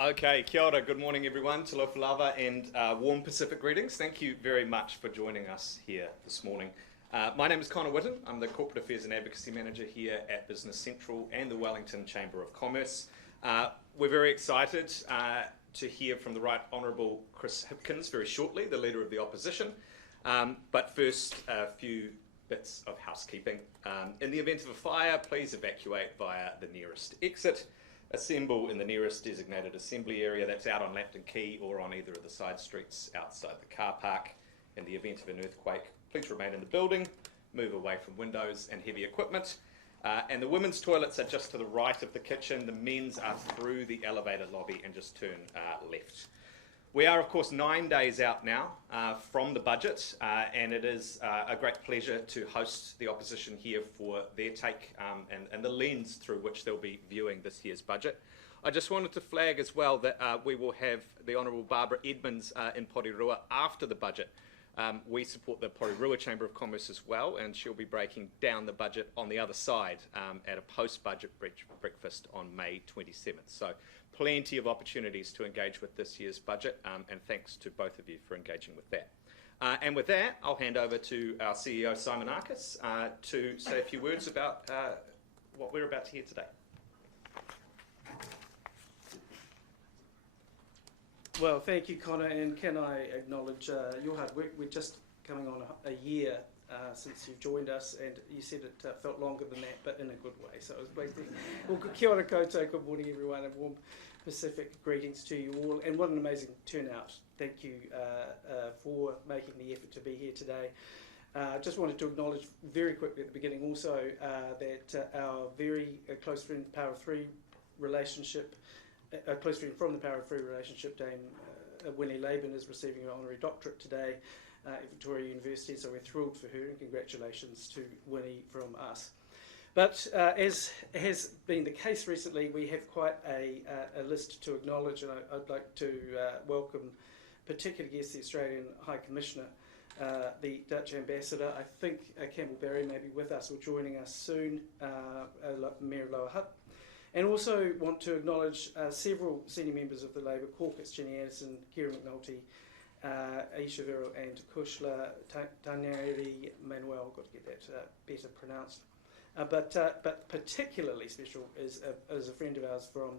Okay, kia ora, good morning everyone, talofa lava and warm Pacific greetings. Thank you very much for joining us here this morning. My name is Connor Whitten. I'm the Corporate Affairs and Advocacy Manager here at Business Central and the Wellington Chamber of Commerce. We're very excited to hear from the Right Honourable Chris Hipkins very shortly, the Leader of the Opposition. But first, a few bits of housekeeping. In the event of a fire, please evacuate via the nearest exit. Assemble in the nearest designated assembly area that's out on Lambton Quay or on either of the side streets outside the car park. In the event of an earthquake, please remain in the building, move away from windows and heavy equipment. And the women's toilets are just to the right of the kitchen. The men's are through the elevator lobby and just turn left. We are, of course, 9 days out now from the budget, and it is a great pleasure to host the opposition here for their take and the lens through which they'll be viewing this year's budget. I just wanted to flag as well that we will have the Honourable Barbara Edmonds in Porirua after the budget. We support the Porirua Chamber of Commerce as well, and she'll be breaking down the budget on the other side at a post-budget breakfast on May 27th. So plenty of opportunities to engage with this year's budget, and thanks to both of you for engaging with that. And with that, I'll hand over to our CEO, Simon Arkus, to say a few words about what we're about to hear today. Well, thank you, Connor, and can I acknowledge your hard work. We're just coming on a year since you've joined us, and you said it felt longer than that, but in a good way. So it was basically, well, kia ora koutou, good morning everyone, and warm Pacific greetings to you all, and what an amazing turnout. Thank you for making the effort to be here today. Just wanted to acknowledge very quickly at the beginning also that our very close friend, Power of Three relationship, a close friend from the Power of Three relationship, Dame Winnie Laban, is receiving an honorary doctorate today at Victoria University, so we're thrilled for her, and congratulations to Winnie from us. But as has been the case recently, we have quite a list to acknowledge, and I'd like to welcome particular guests, the Australian High Commissioner, the Dutch Ambassador. I think Campbell Barry may be with us or joining us soon, Mayor Lower Hutt. And also want to acknowledge several senior members of the Labour caucus, Jenny Addison, Kira McNulty, Aisha Verrill and Kushla Tanyeri Manuel, got to get that better pronounced. But particularly special is a friend of ours from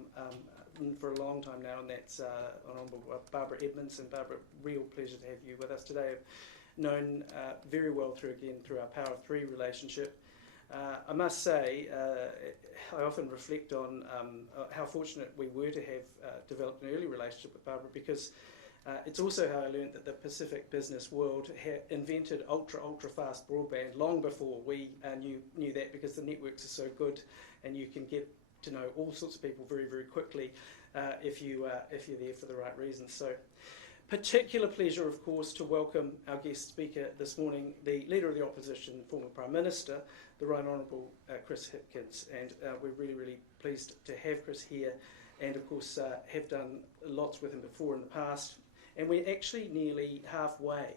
for a long time now, and that's Honourable Barbara Edmonds. And Barbara, real pleasure to have you with us today. I've known very well through our Power of Three relationship. I must say, I often reflect on how fortunate we were to have developed an early relationship with Barbara, because it's also how I learned that the Pacific business world invented ultra fast broadband long before we knew that, because the networks are so good and you can get to know all sorts of people very, very quickly if you're there for the right reasons. So, particular pleasure, of course, to welcome our guest speaker this morning, the Leader of the Opposition, former Prime Minister, the Right Honourable Chris Hipkins. And we're really, really pleased to have Chris here, and of course have done lots with him before in the past. And we're actually nearly halfway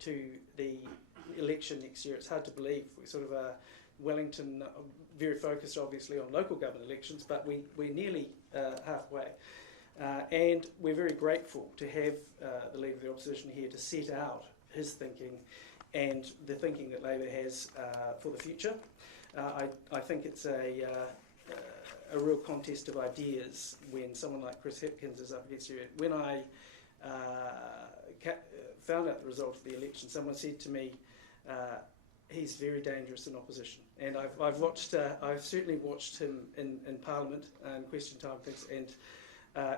to the election next year. It's hard to believe. We're sort of Wellington, very focused obviously on local government elections, but we're nearly halfway. And we're very grateful to have the Leader of the Opposition here to set out his thinking and the thinking that Labour has for the future. I think it's a real contest of ideas when someone like Chris Hipkins is up against you. When I found out the result of the election, someone said to me, he's very dangerous in opposition. And I've certainly watched him in Parliament and question time things, and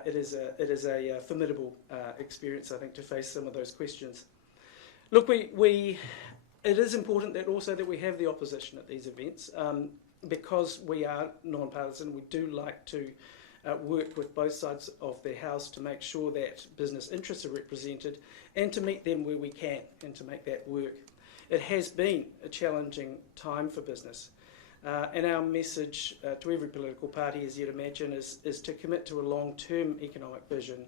it is a formidable experience, I think, to face some of those questions. Look, it is important that we have the opposition at these events, because we are non-partisan. We do like to work with both sides of the House to make sure that business interests are represented and to meet them where we can and to make that work. It has been a challenging time for business. And our message to every political party, as you'd imagine, is to commit to a long-term economic vision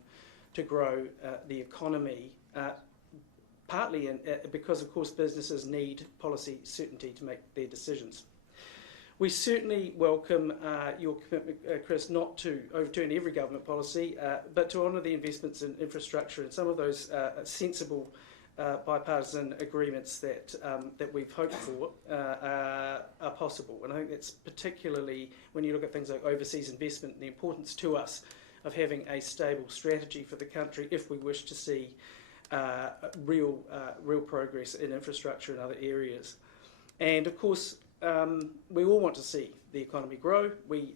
to grow the economy, partly because, of course, businesses need policy certainty to make their decisions. We certainly welcome your commitment, Chris, not to overturn every government policy, but to honour the investments in infrastructure and some of those sensible bipartisan agreements that we've hoped for are possible. And I think that's particularly when you look at things like overseas investment and the importance to us of having a stable strategy for the country if we wish to see real progress in infrastructure and other areas. And of course, we all want to see the economy grow. We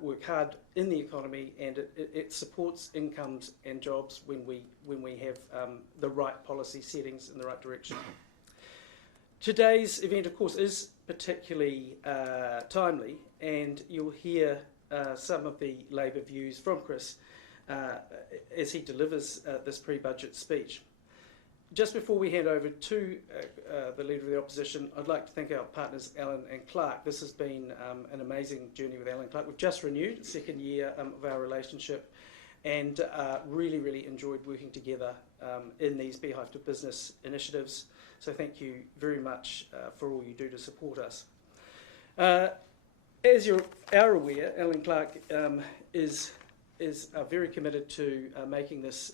work hard in the economy, and it supports incomes and jobs when we have the right policy settings in the right direction. Today's event, of course, is particularly timely, and you'll hear some of the Labour views from Chris as he delivers this pre-budget speech. Just before we hand over to the Leader of the Opposition, I'd like to thank our partners Alan and Clark. This has been an amazing journey with Alan and Clark. We've just renewed the second year of our relationship, and really enjoyed working together in these Beehive to Business initiatives. So thank you very much for all you do to support us. As you are aware, Alan Clark is very committed to making this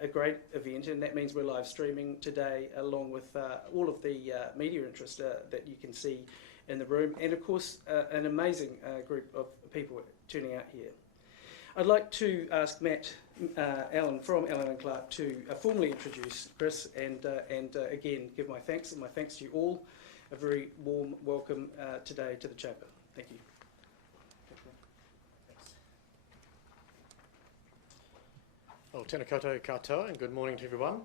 a great event, and that means we're live streaming today along with all of the media interest that you can see in the room, and of course an amazing group of people turning out here. I'd like to ask Alan from Alan and Clark to formally introduce Chris and again give my thanks to you all. A very warm welcome today to the Chamber. Thank you. Well, tēnā koutou katoa, and good morning to everyone.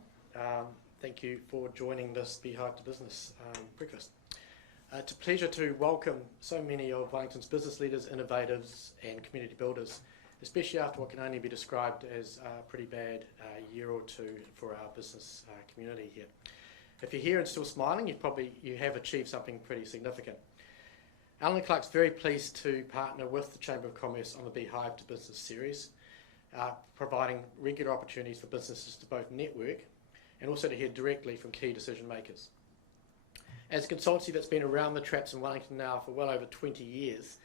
Thank you for joining this Beehive to Business breakfast. It's a pleasure to welcome so many of Wellington's business leaders, innovators and community builders, especially after what can only be described as a pretty bad year or two for our business community here. If you're here and still smiling, you have achieved something pretty significant. Alan Clark's very pleased to partner with the Chamber of Commerce on the Beehive to Business series, providing regular opportunities for businesses to both network and also to hear directly from key decision makers. As a consultancy that's been around the traps in Wellington now for well over 20 years,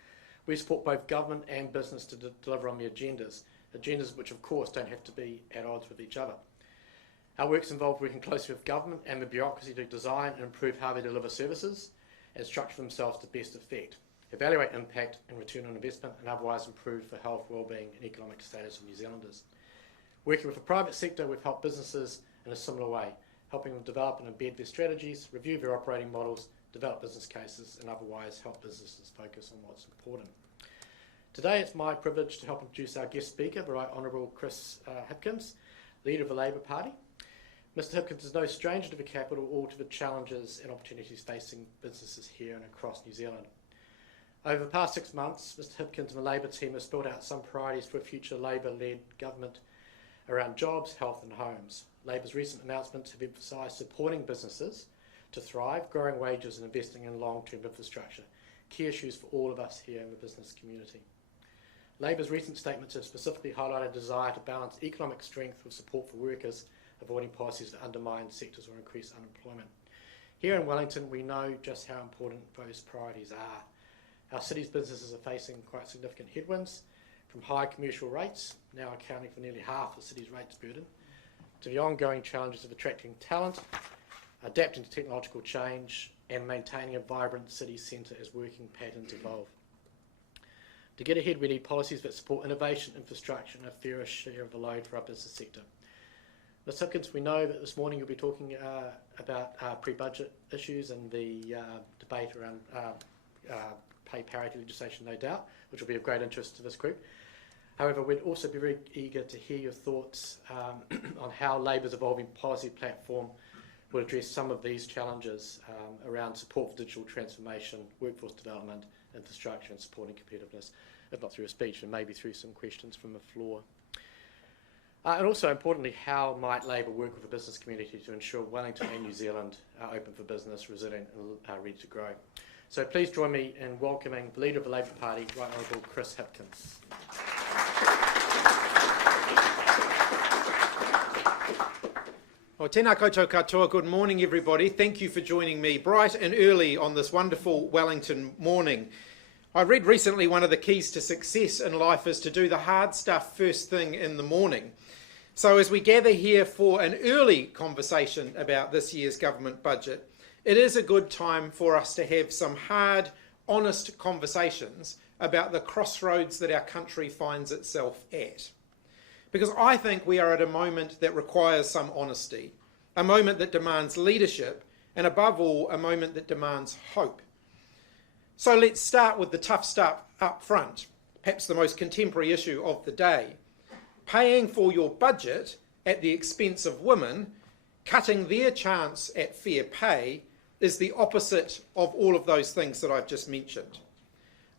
we support both government and business to deliver on the agendas which of course don't have to be at odds with each other. Our work's involved working closely with government and the bureaucracy to design and improve how they deliver services and structure themselves to best effect, evaluate impact and return on investment, and otherwise improve for health, wellbeing and economic status of New Zealanders. Working with the private sector, we've helped businesses in a similar way, helping them develop and embed their strategies, review their operating models, develop business cases, and otherwise help businesses focus on what's important. Today it's my privilege to help introduce our guest speaker, the Right Honourable Chris Hipkins, Leader of the Labour Party. Mr Hipkins is no stranger to the capital or to the challenges and opportunities facing businesses here and across New Zealand. Over the past 6 months, Mr Hipkins and the Labour team have spelled out some priorities for a future Labour-led government around jobs, health and homes. Labour's recent announcements have emphasised supporting businesses to thrive, growing wages and investing in long-term infrastructure, key issues for all of us here in the business community. Labour's recent statements have specifically highlighted a desire to balance economic strength with support for workers, avoiding policies that undermine sectors or increase unemployment. Here in Wellington, we know just how important those priorities are. Our city's businesses are facing quite significant headwinds, from high commercial rates, now accounting for nearly half the city's rates burden, to the ongoing challenges of attracting talent, adapting to technological change, and maintaining a vibrant city centre as working patterns evolve. To get ahead, we need policies that support innovation, infrastructure, and a fairer share of the load for our business sector. Ms Hipkins, we know that this morning you'll be talking about pre-budget issues and the debate around pay parity legislation, no doubt, which will be of great interest to this group. However, we'd also be very eager to hear your thoughts on how Labour's evolving policy platform will address some of these challenges around support for digital transformation, workforce development, infrastructure and supporting competitiveness, if not through a speech, and maybe through some questions from the floor. And also, importantly, how might Labour work with the business community to ensure Wellington and New Zealand are open for business, resilient and ready to grow? So please join me in welcoming the Leader of the Labour Party, Right Honourable Chris Hipkins. O tēnā koutou katoa, good morning everybody. Thank you for joining me bright and early on this wonderful Wellington morning. I read recently one of the keys to success in life is to do the hard stuff first thing in the morning. So as we gather here for an early conversation about this year's government budget, it is a good time for us to have some hard, honest conversations about the crossroads that our country finds itself at. Because I think we are at a moment that requires some honesty, a moment that demands leadership, and above all, a moment that demands hope. So let's start with the tough stuff up front, perhaps the most contemporary issue of the day. Paying for your budget at the expense of women, cutting their chance at fair pay, is the opposite of all of those things that I've just mentioned.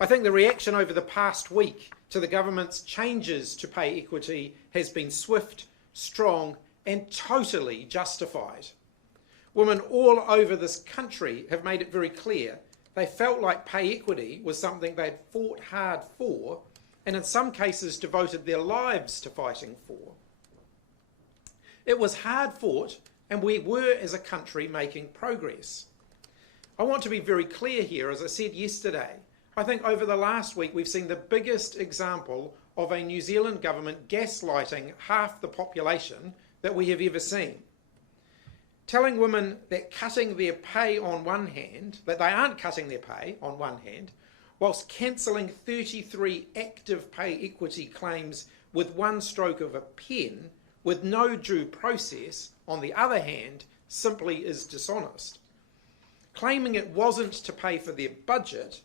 I think the reaction over the past week to the government's changes to pay equity has been swift, strong, and totally justified. Women all over this country have made it very clear they felt like pay equity was something they'd fought hard for, and in some cases devoted their lives to fighting for. It was hard fought, and we were as a country making progress. I want to be very clear here, as I said yesterday, I think over the last week we've seen the biggest example of a New Zealand government gaslighting half the population that we have ever seen. Telling women that cutting their pay on one hand, that they aren't cutting their pay on one hand, whilst cancelling 33 active pay equity claims with one stroke of a pen, with no due process, on the other hand, simply is dishonest. Claiming it wasn't to pay for their budget,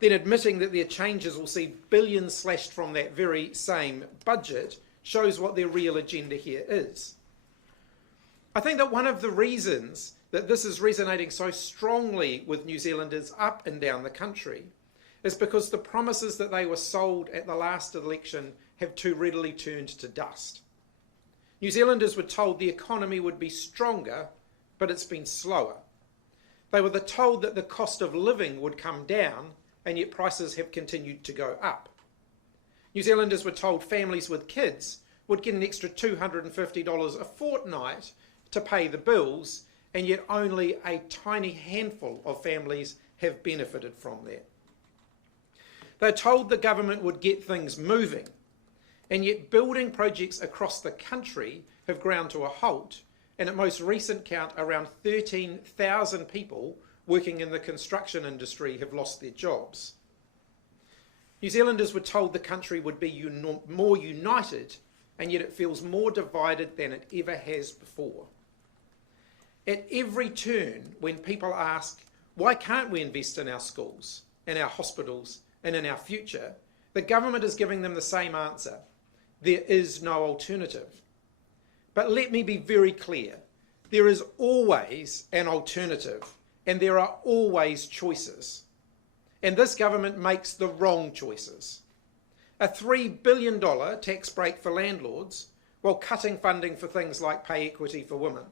then admitting that their changes will see billions slashed from that very same budget, shows what their real agenda here is. I think that one of the reasons that this is resonating so strongly with New Zealanders up and down the country is because the promises that they were sold at the last election have too readily turned to dust. New Zealanders were told the economy would be stronger, but it's been slower. They were told that the cost of living would come down, and yet prices have continued to go up. New Zealanders were told families with kids would get an extra $250 a fortnight to pay the bills, and yet only a tiny handful of families have benefited from that. They're told the government would get things moving, and yet building projects across the country have ground to a halt, and at most recent count, around 13,000 people working in the construction industry have lost their jobs. New Zealanders were told the country would be more united, and yet it feels more divided than it ever has before. At every turn, when people ask, why can't we invest in our schools, in our hospitals, and in our future, the government is giving them the same answer. There is no alternative. But let me be very clear. There is always an alternative, and there are always choices. And this government makes the wrong choices. A $3 billion tax break for landlords while cutting funding for things like pay equity for women.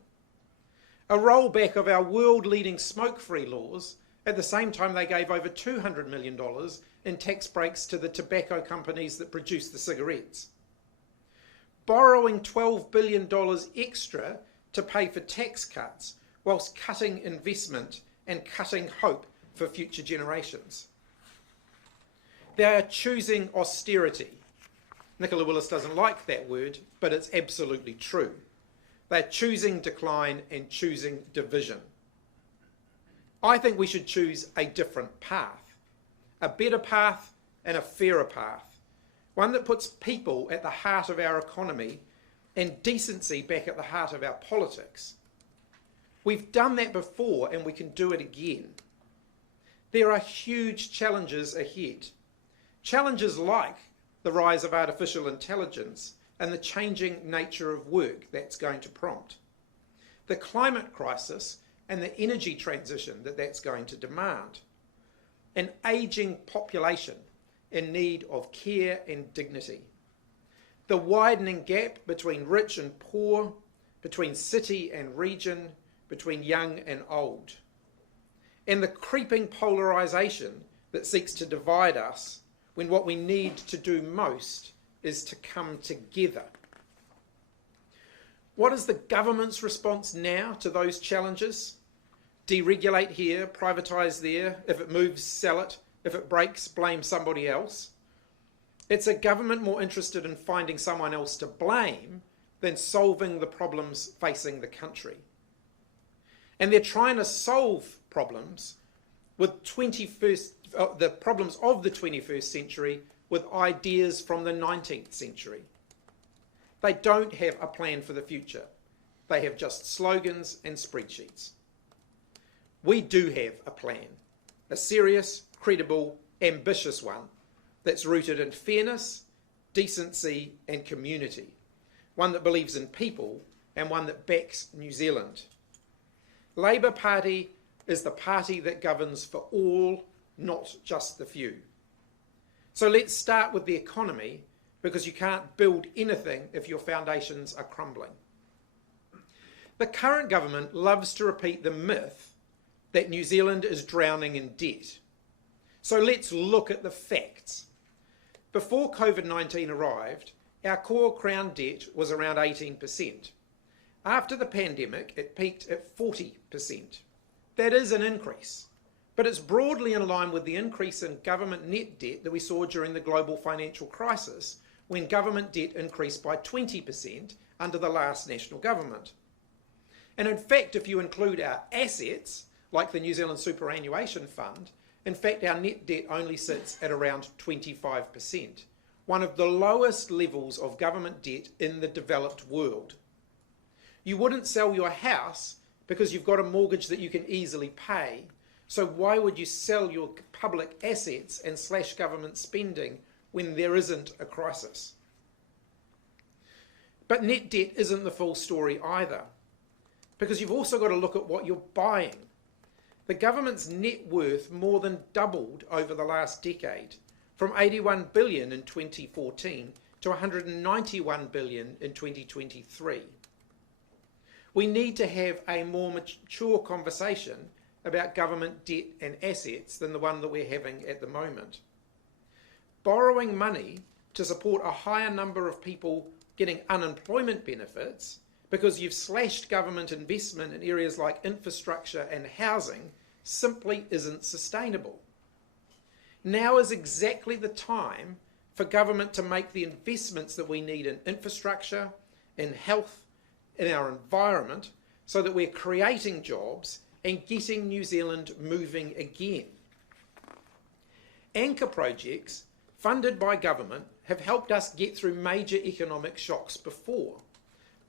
A rollback of our world-leading smoke-free laws at the same time they gave over $200 million in tax breaks to the tobacco companies that produce the cigarettes. Borrowing $12 billion extra to pay for tax cuts whilst cutting investment and cutting hope for future generations. They are choosing austerity. Nicola Willis doesn't like that word, but it's absolutely true. They're choosing decline and choosing division. I think we should choose a different path, a better path and a fairer path, one that puts people at the heart of our economy and decency back at the heart of our politics. We've done that before and we can do it again. There are huge challenges ahead. Challenges like the rise of artificial intelligence and the changing nature of work that's going to prompt, the climate crisis and the energy transition that's going to demand, an ageing population in need of care and dignity, the widening gap between rich and poor, between city and region, between young and old, and the creeping polarisation that seeks to divide us when what we need to do most is to come together. What is the government's response now to those challenges? Deregulate here, privatise there. If it moves, sell it. If it breaks, blame somebody else. It's a government more interested in finding someone else to blame than solving the problems facing the country. And they're trying to solve problems with the problems of the 21st century with ideas from the 19th century. They don't have a plan for the future. They have just slogans and spreadsheets. We do have a plan, a serious, credible, ambitious one that's rooted in fairness, decency and community, one that believes in people and one that backs New Zealand. Labour Party is the party that governs for all, not just the few. So let's start with the economy, because you can't build anything if your foundations are crumbling. The current government loves to repeat the myth that New Zealand is drowning in debt. So let's look at the facts. Before COVID-19 arrived, our core Crown debt was around 18%. After the pandemic, it peaked at 40%. That is an increase, but it's broadly in line with the increase in government net debt that we saw during the global financial crisis, when government debt increased by 20% under the last national government. And in fact, if you include our assets, like the New Zealand Superannuation Fund, in fact our net debt only sits at around 25%, one of the lowest levels of government debt in the developed world. You wouldn't sell your house because you've got a mortgage that you can easily pay, so why would you sell your public assets and slash government spending when there isn't a crisis? But net debt isn't the full story either, because you've also got to look at what you're buying. The government's net worth more than doubled over the last decade, from 81 billion in 2014 to 191 billion in 2023. We need to have a more mature conversation about government debt and assets than the one that we're having at the moment. Borrowing money to support a higher number of people getting unemployment benefits because you've slashed government investment in areas like infrastructure and housing simply isn't sustainable. Now is exactly the time for government to make the investments that we need in infrastructure, in health, in our environment, so that we're creating jobs and getting New Zealand moving again. Anchor projects funded by government have helped us get through major economic shocks before,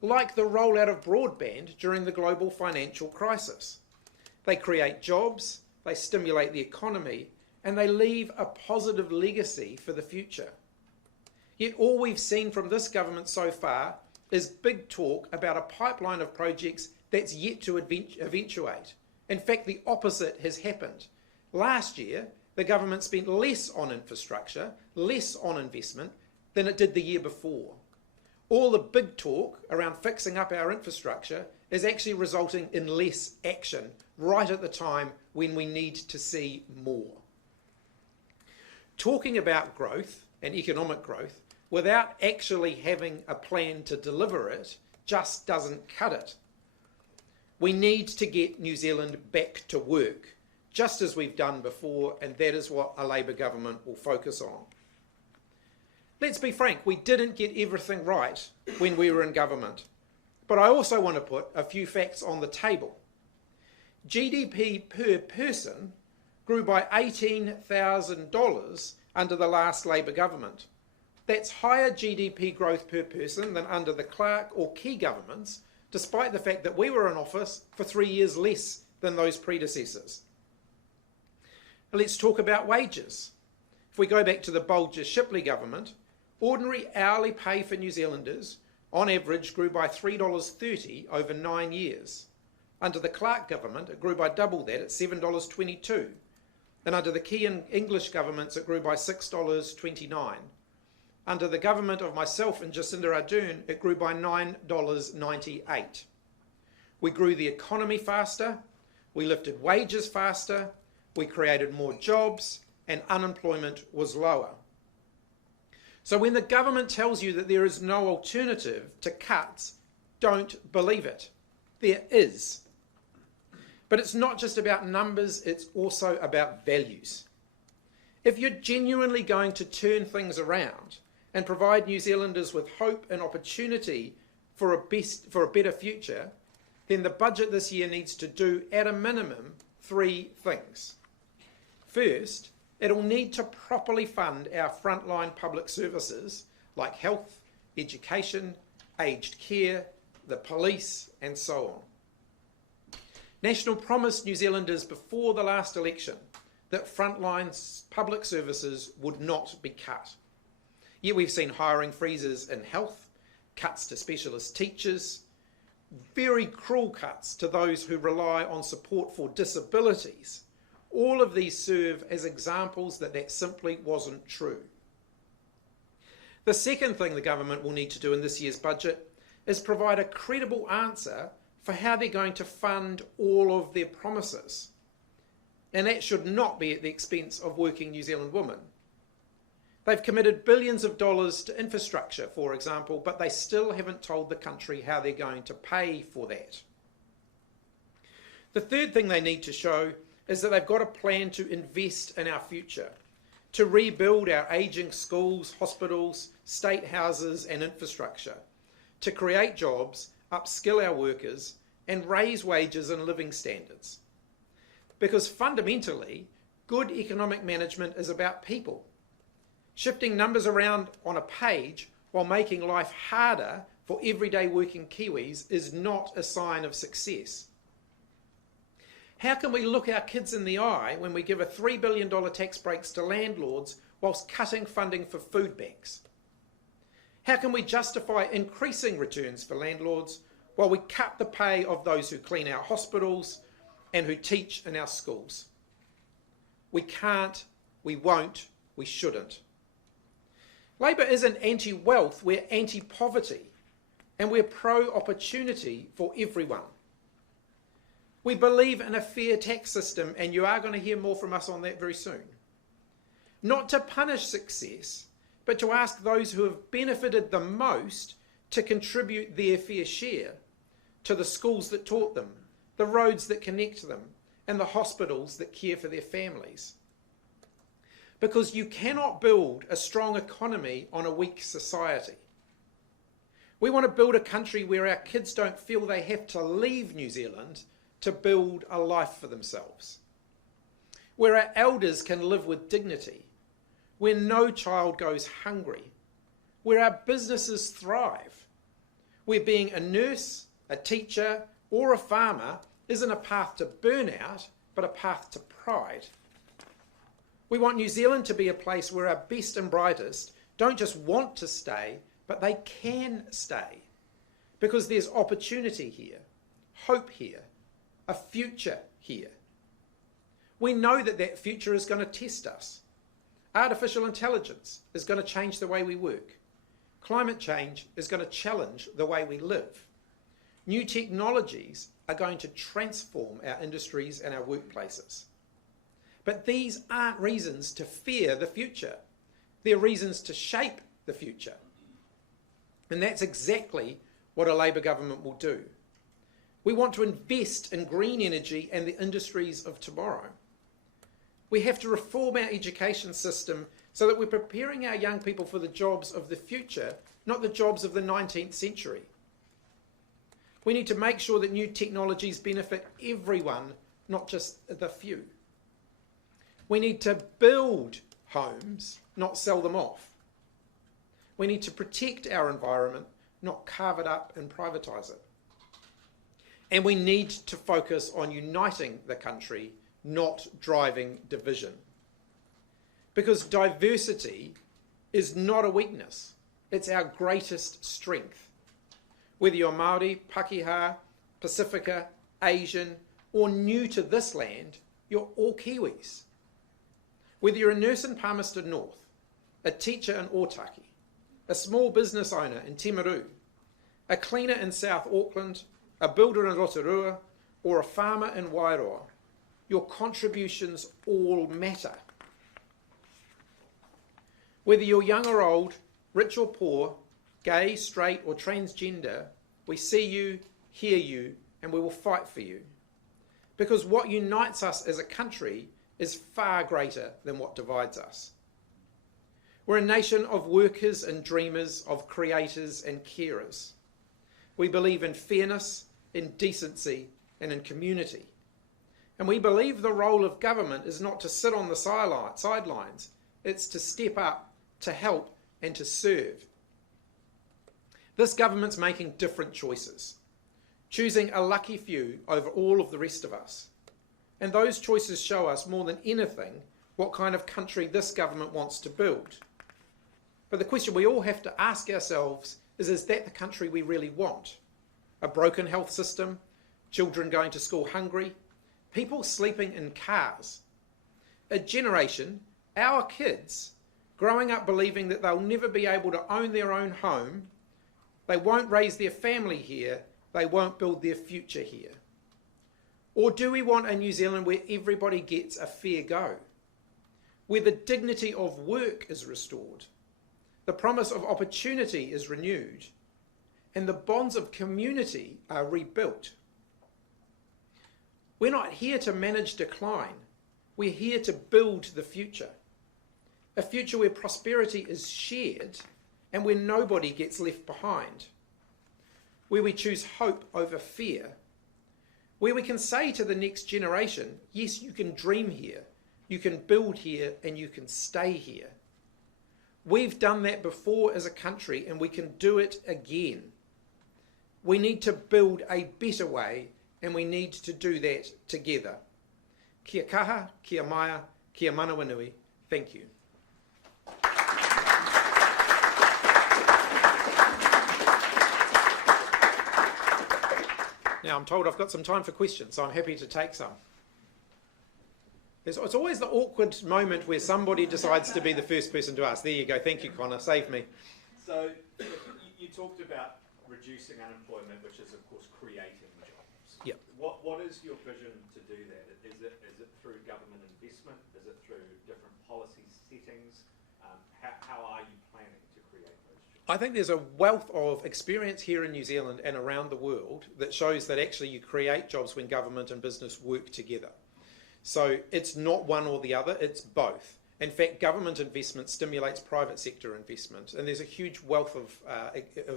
like the rollout of broadband during the global financial crisis. They create jobs, they stimulate the economy, and they leave a positive legacy for the future. Yet all we've seen from this government so far is big talk about a pipeline of projects that's yet to eventuate. In fact, the opposite has happened. Last year, the government spent less on infrastructure, less on investment, than it did the year before. All the big talk around fixing up our infrastructure is actually resulting in less action right at the time when we need to see more. Talking about growth and economic growth without actually having a plan to deliver it just doesn't cut it. We need to get New Zealand back to work, just as we've done before, and that is what a Labour government will focus on. Let's be frank, we didn't get everything right when we were in government, but I also want to put a few facts on the table. GDP per person grew by $18,000 under the last Labour government. That's higher GDP growth per person than under the Clark or Key governments, despite the fact that we were in office for 3 years less than those predecessors. Let's talk about wages. If we go back to the Bolger-Shipley government, ordinary hourly pay for New Zealanders on average grew by $3.30 over 9 years. Under the Clark government, it grew by double that at $7.22. And under the Key and English governments, it grew by $6.29. Under the government of myself and Jacinda Ardern, it grew by $9.98. We grew the economy faster, we lifted wages faster, we created more jobs, and unemployment was lower. So when the government tells you that there is no alternative to cuts, don't believe it. There is. But it's not just about numbers, it's also about values. If you're genuinely going to turn things around and provide New Zealanders with hope and opportunity for a better future, then the budget this year needs to do, at a minimum, 3 things. First, it'll need to properly fund our frontline public services like health, education, aged care, the police, and so on. National promised New Zealanders before the last election that frontline public services would not be cut. Yet we've seen hiring freezes in health, cuts to specialist teachers, very cruel cuts to those who rely on support for disabilities. All of these serve as examples that simply wasn't true. The second thing the government will need to do in this year's budget is provide a credible answer for how they're going to fund all of their promises. And that should not be at the expense of working New Zealand women. They've committed billions of dollars to infrastructure, for example, but they still haven't told the country how they're going to pay for that. The third thing they need to show is that they've got a plan to invest in our future, to rebuild our ageing schools, hospitals, state houses and infrastructure, to create jobs, upskill our workers and raise wages and living standards. Because fundamentally, good economic management is about people. Shifting numbers around on a page while making life harder for everyday working Kiwis is not a sign of success. How can we look our kids in the eye when we give a $3 billion tax breaks to landlords whilst cutting funding for food banks? How can we justify increasing returns for landlords while we cut the pay of those who clean our hospitals and who teach in our schools? We can't, we won't, we shouldn't. Labour isn't anti-wealth, we're anti-poverty, and we're pro-opportunity for everyone. We believe in a fair tax system, and you are going to hear more from us on that very soon. Not to punish success, but to ask those who have benefited the most to contribute their fair share to the schools that taught them, the roads that connect them, and the hospitals that care for their families. Because you cannot build a strong economy on a weak society. We want to build a country where our kids don't feel they have to leave New Zealand to build a life for themselves. Where our elders can live with dignity. Where no child goes hungry. Where our businesses thrive. Where being a nurse, a teacher, or a farmer isn't a path to burnout, but a path to pride. We want New Zealand to be a place where our best and brightest don't just want to stay, but they can stay. Because there's opportunity here, hope here, a future here. We know that that future is going to test us. Artificial intelligence is going to change the way we work. Climate change is going to challenge the way we live. New technologies are going to transform our industries and our workplaces. But these aren't reasons to fear the future. They're reasons to shape the future. And that's exactly what a Labour government will do. We want to invest in green energy and the industries of tomorrow. We have to reform our education system so that we're preparing our young people for the jobs of the future, not the jobs of the 19th century. We need to make sure that new technologies benefit everyone, not just the few. We need to build homes, not sell them off. We need to protect our environment, not carve it up and privatise it. And we need to focus on uniting the country, not driving division. Because diversity is not a weakness, it's our greatest strength. Whether you're Māori, Pākehā, Pacifica, Asian, or new to this land, you're all Kiwis. Whether you're a nurse in Palmerston North, a teacher in Ōtaki, a small business owner in Timaru, a cleaner in South Auckland, a builder in Rotorua, or a farmer in Wairoa, your contributions all matter. Whether you're young or old, rich or poor, gay, straight or transgender, we see you, hear you, and we will fight for you. Because what unites us as a country is far greater than what divides us. We're a nation of workers and dreamers, of creators and carers. We believe in fairness, in decency, and in community. And we believe the role of government is not to sit on the sidelines, it's to step up, to help, and to serve. This government's making different choices, choosing a lucky few over all of the rest of us. And those choices show us more than anything what kind of country this government wants to build. But the question we all have to ask ourselves is that the country we really want? A broken health system, children going to school hungry, people sleeping in cars. A generation, our kids, growing up believing that they'll never be able to own their own home, they won't raise their family here, they won't build their future here. Or do we want a New Zealand where everybody gets a fair go? Where the dignity of work is restored, the promise of opportunity is renewed, and the bonds of community are rebuilt. We're not here to manage decline. We're here to build the future. A future where prosperity is shared and where nobody gets left behind. Where we choose hope over fear. Where we can say to the next generation, yes, you can dream here, you can build here, and you can stay here. We've done that before as a country, and we can do it again. We need to build a better way, and we need to do that together. Kia kaha, kia maia, kia manawanui. Thank you. Now, I'm told I've got some time for questions, so I'm happy to take some. It's always the awkward moment where somebody decides to be the first person to ask. There you go. Thank you, Connor. Saved me. So you talked about reducing unemployment, which is, of course, creating jobs. Yep. What is your vision to do that? Is it through government investment? Is it through different policy settings? How are you planning to create those jobs? I think there's a wealth of experience here in New Zealand and around the world that shows that actually you create jobs when government and business work together. So it's not one or the other, it's both. In fact, government investment stimulates private sector investment, and there's a huge wealth of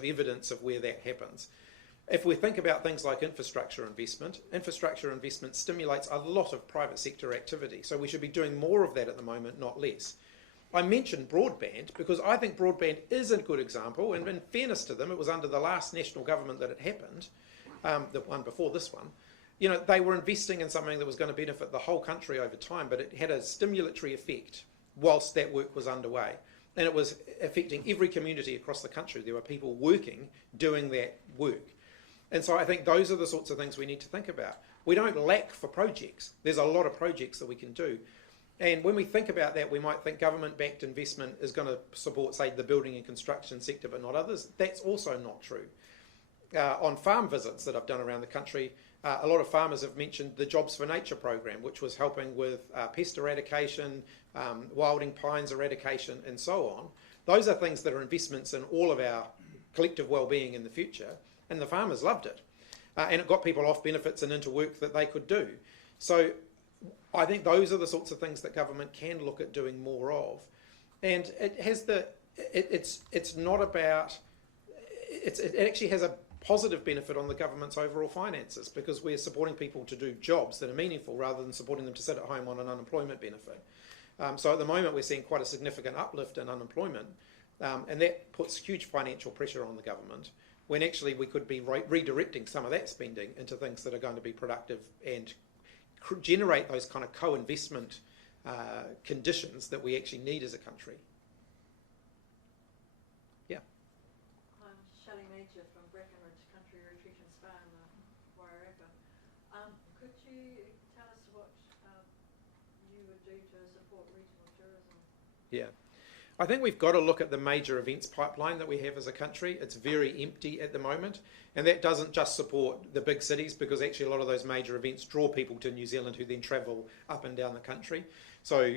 evidence of where that happens. If we think about things like infrastructure investment stimulates a lot of private sector activity, so we should be doing more of that at the moment, not less. I mentioned broadband because I think broadband is a good example, and in fairness to them, it was under the last national government that it happened, the one before this one. You know, they were investing in something that was going to benefit the whole country over time, but it had a stimulatory effect whilst that work was underway. And it was affecting every community across the country. There were people working, doing that work. And so I think those are the sorts of things we need to think about. We don't lack for projects. There's a lot of projects that we can do. And when we think about that, we might think government-backed investment is going to support, say, the building and construction sector, but not others. That's also not true. On farm visits that I've done around the country, a lot of farmers have mentioned the Jobs for Nature program, which was helping with pest eradication, wilding pines eradication, and so on. Those are things that are investments in all of our collective well-being in the future, and the farmers loved it. And it got people off benefits and into work that they could do. So I think those are the sorts of things that government can look at doing more of. And it has it's not about, it actually has a positive benefit on the government's overall finances because we're supporting people to do jobs that are meaningful rather than supporting them to sit at home on an unemployment benefit. So at the moment we're seeing quite a significant uplift in unemployment, and that puts huge financial pressure on the government when actually we could be redirecting some of that spending into things that are going to be productive and generate those kind of co-investment conditions that we actually need as a country. Yeah. I'm Shelley Major from Breckenridge Country Retreat and Spa in Wairarapa. Could you tell us what you would do to support regional tourism? Yeah. I think we've got to look at the major events pipeline that we have as a country. It's very empty at the moment, and that doesn't just support the big cities because actually a lot of those major events draw people to New Zealand who then travel up and down the country. So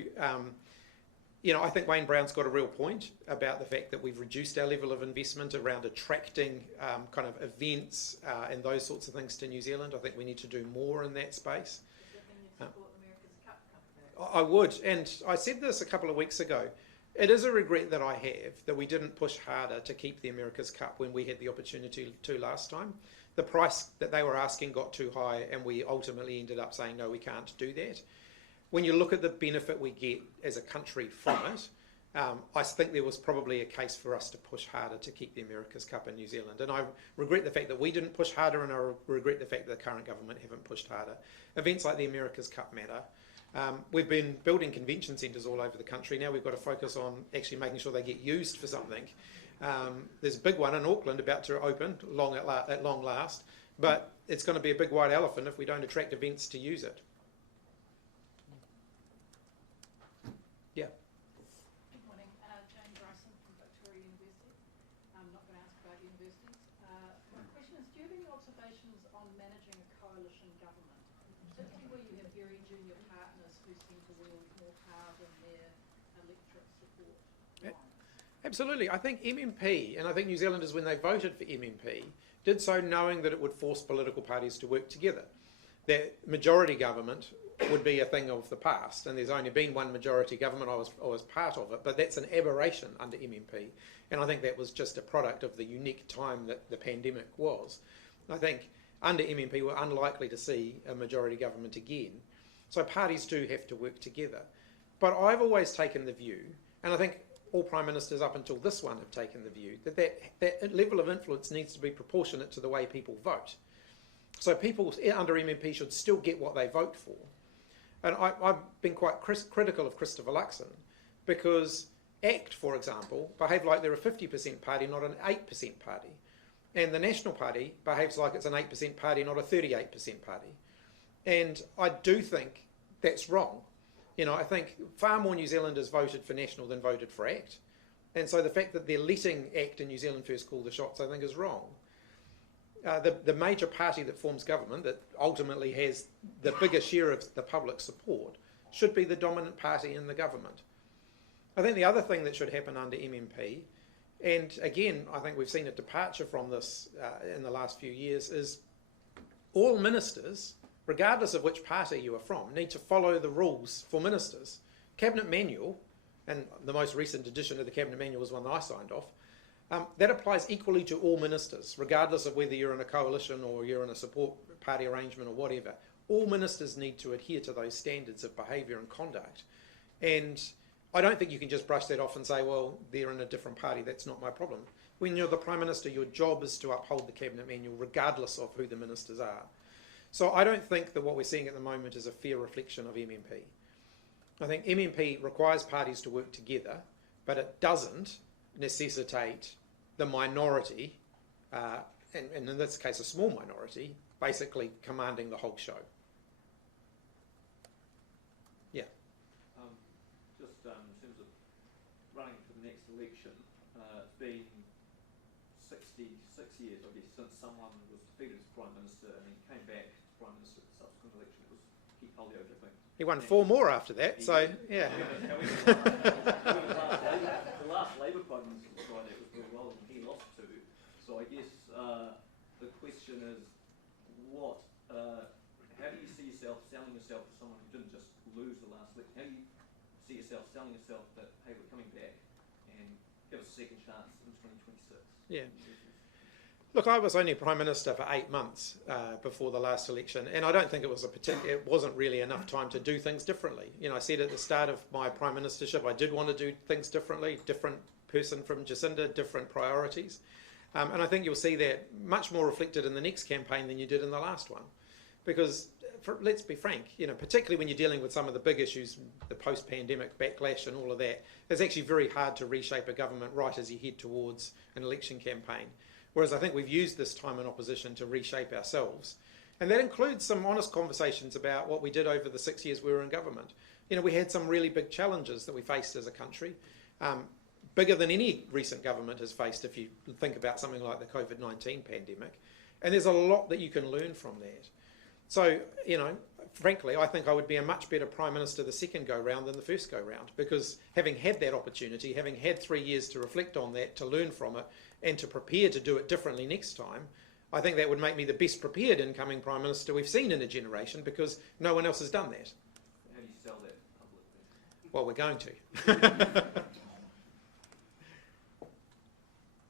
I think Wayne Brown's got a real point about the fact that we've reduced our level of investment around attracting kind of events and those sorts of things to New Zealand. I think we need to do more in that space. Does that mean you support America's Cup coming back? I would, and I said this a couple of weeks ago. It is a regret that I have that we didn't push harder to keep the America's Cup when we had the opportunity to last time. The price that they were asking got too high, and we ultimately ended up saying, no, we can't do that. When you look at the benefit we get as a country from it, I think there was probably a case for us to push harder to keep the America's Cup in New Zealand. And I regret the fact that we didn't push harder, and I regret the fact that the current government haven't pushed harder. Events like the America's Cup matter. We've been building convention centres all over the country. Now we've got to focus on actually making sure they get used for something. There's a big one in Auckland about to open at long last, but it's going to be a big white elephant if we don't attract events to use it. Yeah. Good morning, Jane Bryson from Victoria University. I'm not going to ask about universities. My question is, do you have any observations on managing a coalition government, particularly where you have very junior partners who seem to wield more power than their electorate support? Absolutely. I think MMP, and I think New Zealanders, when they voted for MMP, did so knowing that it would force political parties to work together. That majority government would be a thing of the past, and there's only been one majority government. I was part of it, but that's an aberration under MMP, and I think that was just a product of the unique time that the pandemic was. I think under MMP we're unlikely to see a majority government again, so parties do have to work together. But I've always taken the view, and I think all Prime Ministers up until this one have taken the view, that level of influence needs to be proportionate to the way people vote. So people under MMP should still get what they vote for. And I've been quite critical of Christopher Luxon because ACT, for example, behave like they're a 50% party, not an 8% party. And the National Party behaves like it's an 8% party, not a 38% party. And I do think that's wrong. I think far more New Zealanders voted for National than voted for ACT. And so the fact that they're letting ACT and New Zealand First call the shots, I think, is wrong. The major party that forms government, that ultimately has the bigger share of the public support, should be the dominant party in the government. I think the other thing that should happen under MMP, and again, I think we've seen a departure from this in the last few years, is all ministers, regardless of which party you are from, need to follow the rules for ministers. Cabinet Manual, and the most recent edition of the Cabinet Manual was one that I signed off, that applies equally to all ministers, regardless of whether you're in a coalition or you're in a support party arrangement or whatever. All ministers need to adhere to those standards of behaviour and conduct. And I don't think you can just brush that off and say, well, they're in a different party, that's not my problem. When you're the Prime Minister, your job is to uphold the Cabinet Manual, regardless of who the ministers are. So I don't think that what we're seeing at the moment is a fair reflection of MMP. I think MMP requires parties to work together, but it doesn't necessitate the minority, and in this case a small minority, basically commanding the whole show. Yeah. Just in terms of running for the next election, it's been 66 years, I guess, since someone was defeated as Prime Minister and then came back as Prime Minister at the subsequent election. It was Keith Holyoake, I think. He won 4 more after that, so yeah. The last Labour Prime Minister was tried, it was Bill Wellington, he lost 2. So I guess the question is, how do you see yourself selling yourself to someone who didn't just lose the last election? How do you see yourself selling yourself that, hey, we're coming back and give us a second chance in 2026? Yeah. Look, I was only Prime Minister for 8 months before the last election, and I don't think it was it wasn't really enough time to do things differently. I said at the start of my Prime Ministership I did want to do things differently, different person from Jacinda, different priorities. And I think you'll see that much more reflected in the next campaign than you did in the last one. Because, let's be frank, particularly when you're dealing with some of the big issues, the post-pandemic backlash and all of that, it's actually very hard to reshape a government right as you head towards an election campaign. Whereas I think we've used this time in opposition to reshape ourselves. And that includes some honest conversations about what we did over the 6 years we were in government. We had some really big challenges that we faced as a country, bigger than any recent government has faced if you think about something like the COVID-19 pandemic. And there's a lot that you can learn from that. So, frankly, I think I would be a much better Prime Minister the second go-round than the first go-round, because having had that opportunity, having had 3 years to reflect on that, to learn from it, and to prepare to do it differently next time, I think that would make me the best prepared incoming Prime Minister we've seen in a generation, because no one else has done that. How do you sell that publicly? Well, we're going to.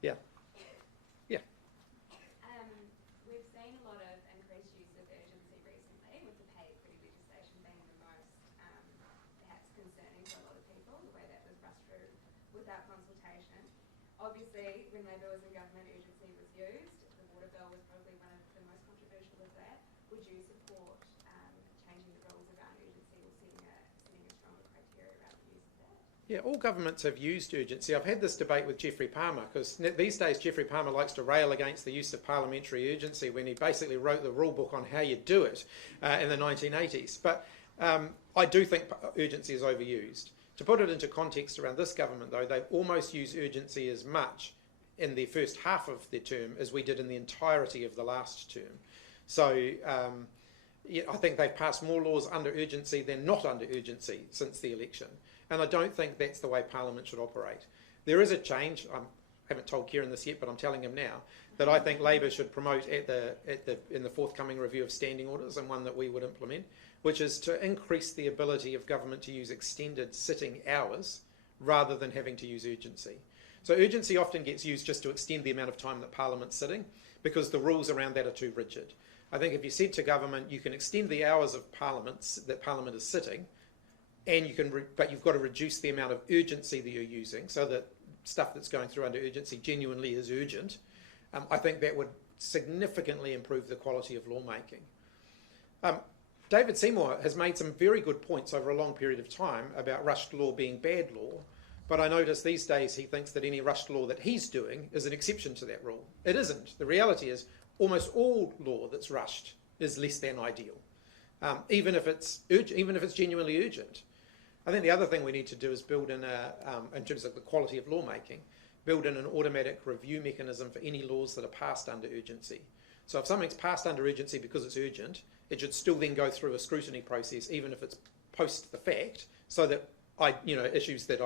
Yeah. Yeah. We've seen a lot of increased use of urgency recently, with the pay equity legislation being the most perhaps concerning for a lot of people, the way that was rushed through without consultation. Obviously, when Labour was in government, urgency was used. The water bill was probably one of the most controversial of that. Would you support changing the rules around urgency or setting a stronger criteria around the use of that? Yeah, all governments have used urgency. I've had this debate with Geoffrey Palmer, because these days Geoffrey Palmer likes to rail against the use of parliamentary urgency when he basically wrote the rule book on how you do it in the 1980s. But I do think urgency is overused. To put it into context around this government, though, they almost use urgency as much in the first half of their term as we did in the entirety of the last term. So I think they've passed more laws under urgency than not under urgency since the election. And I don't think that's the way Parliament should operate. There is a change. I haven't told Kieran this yet, but I'm telling him now, that I think Labour should promote in the forthcoming review of standing orders, and one that we would implement, which is to increase the ability of government to use extended sitting hours rather than having to use urgency. So urgency often gets used just to extend the amount of time that Parliament's sitting, because the rules around that are too rigid. I think if you said to government, you can extend the hours of that Parliament is sitting, and but you've got to reduce the amount of urgency that you're using, so that stuff that's going through under urgency genuinely is urgent. I think that would significantly improve the quality of lawmaking. David Seymour has made some very good points over a long period of time about rushed law being bad law, but I notice these days he thinks that any rushed law that he's doing is an exception to that rule. It isn't. The reality is almost all law that's rushed is less than ideal, even if it's genuinely urgent. I think the other thing we need to do is build in in terms of the quality of lawmaking, build in an automatic review mechanism for any laws that are passed under urgency. So if something's passed under urgency because it's urgent, it should still then go through a scrutiny process, even if it's post the fact, so that issues that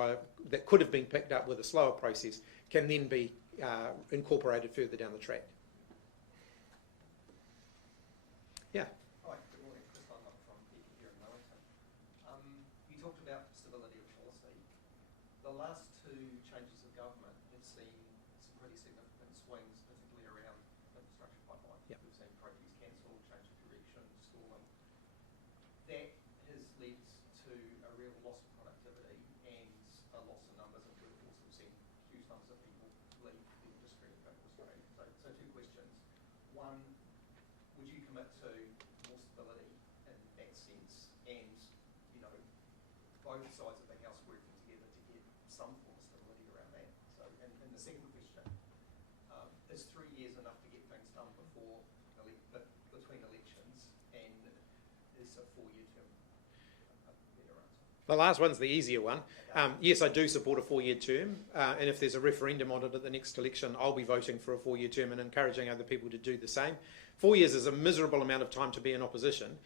could have been picked up with a slower process can then be incorporated further down the track. Yeah. Hi, good morning. Chris Hipkins from here in Wellington. You talked about stability of policy. The last two changes of government have seen some pretty significant swings, particularly around infrastructure pipeline. Yep. We've seen projects cancelled, change of direction, stalling. That has led to a real loss of productivity and a loss of numbers in workforce. We've seen huge numbers of people leave the industry and go to Australia. So two questions. One, would you commit to more stability in that sense, and both sides of the house working together to get some form of stability around that? So, and the second question, is 3 years enough to get things done between elections, and is a 4-year term a better answer? The last one's the easier one. Yes, I do support a 4-year term, and if there's a referendum on it at the next election, I'll be voting for a 4-year term and encouraging other people to do the same. 4 years is a miserable amount of time to be in opposition,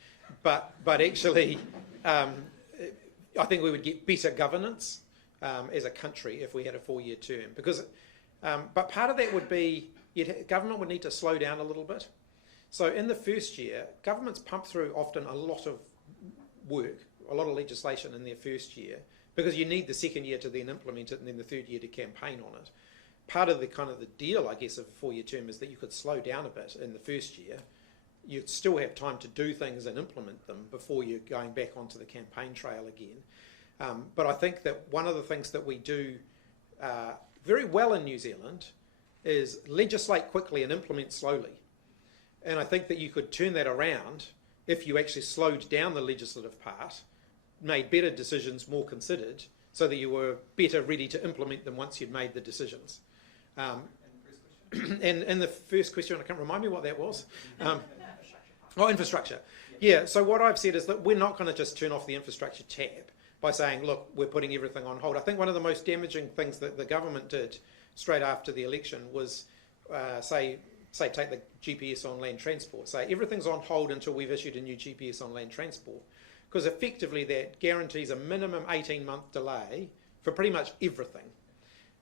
but actually, I think we would get better governance as a country if we had a 4-year term. But part of that would be government would need to slow down a little bit. So in the first year, governments pump through often a lot of work, a lot of legislation in their first year, because you need the second year to then implement it and then the third year to campaign on it. Part of the deal, I guess, of a 4-year term is that you could slow down a bit in the first year. You'd still have time to do things and implement them before you're going back onto the campaign trail again. But I think that one of the things that we do very well in New Zealand is legislate quickly and implement slowly. And I think that you could turn that around if you actually slowed down the legislative part, made better decisions more considered, so that you were better ready to implement them once you'd made the decisions. And the first question? And the first question, I can't remind me what that was. Infrastructure. Yeah, so what I've said is that we're not going to just turn off the infrastructure tap by saying, look, we're putting everything on hold. I think one of the most damaging things that the government did straight after the election was say say, take the GPS on land transport, say everything's on hold until we've issued a new GPS on land transport, because effectively that guarantees a minimum 18-month delay for pretty much everything.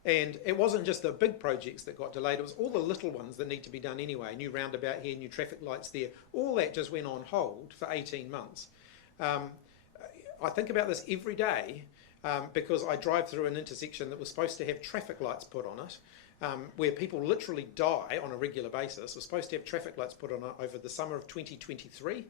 And it wasn't just the big projects that got delayed, it was all the little ones that need to be done anyway. New roundabout here, new traffic lights there, all that just went on hold for 18 months. I think about this every day because I drive through an intersection that was supposed to have traffic lights put on it, where people literally die on a regular basis. We're supposed to have traffic lights put on it over the summer of 2023,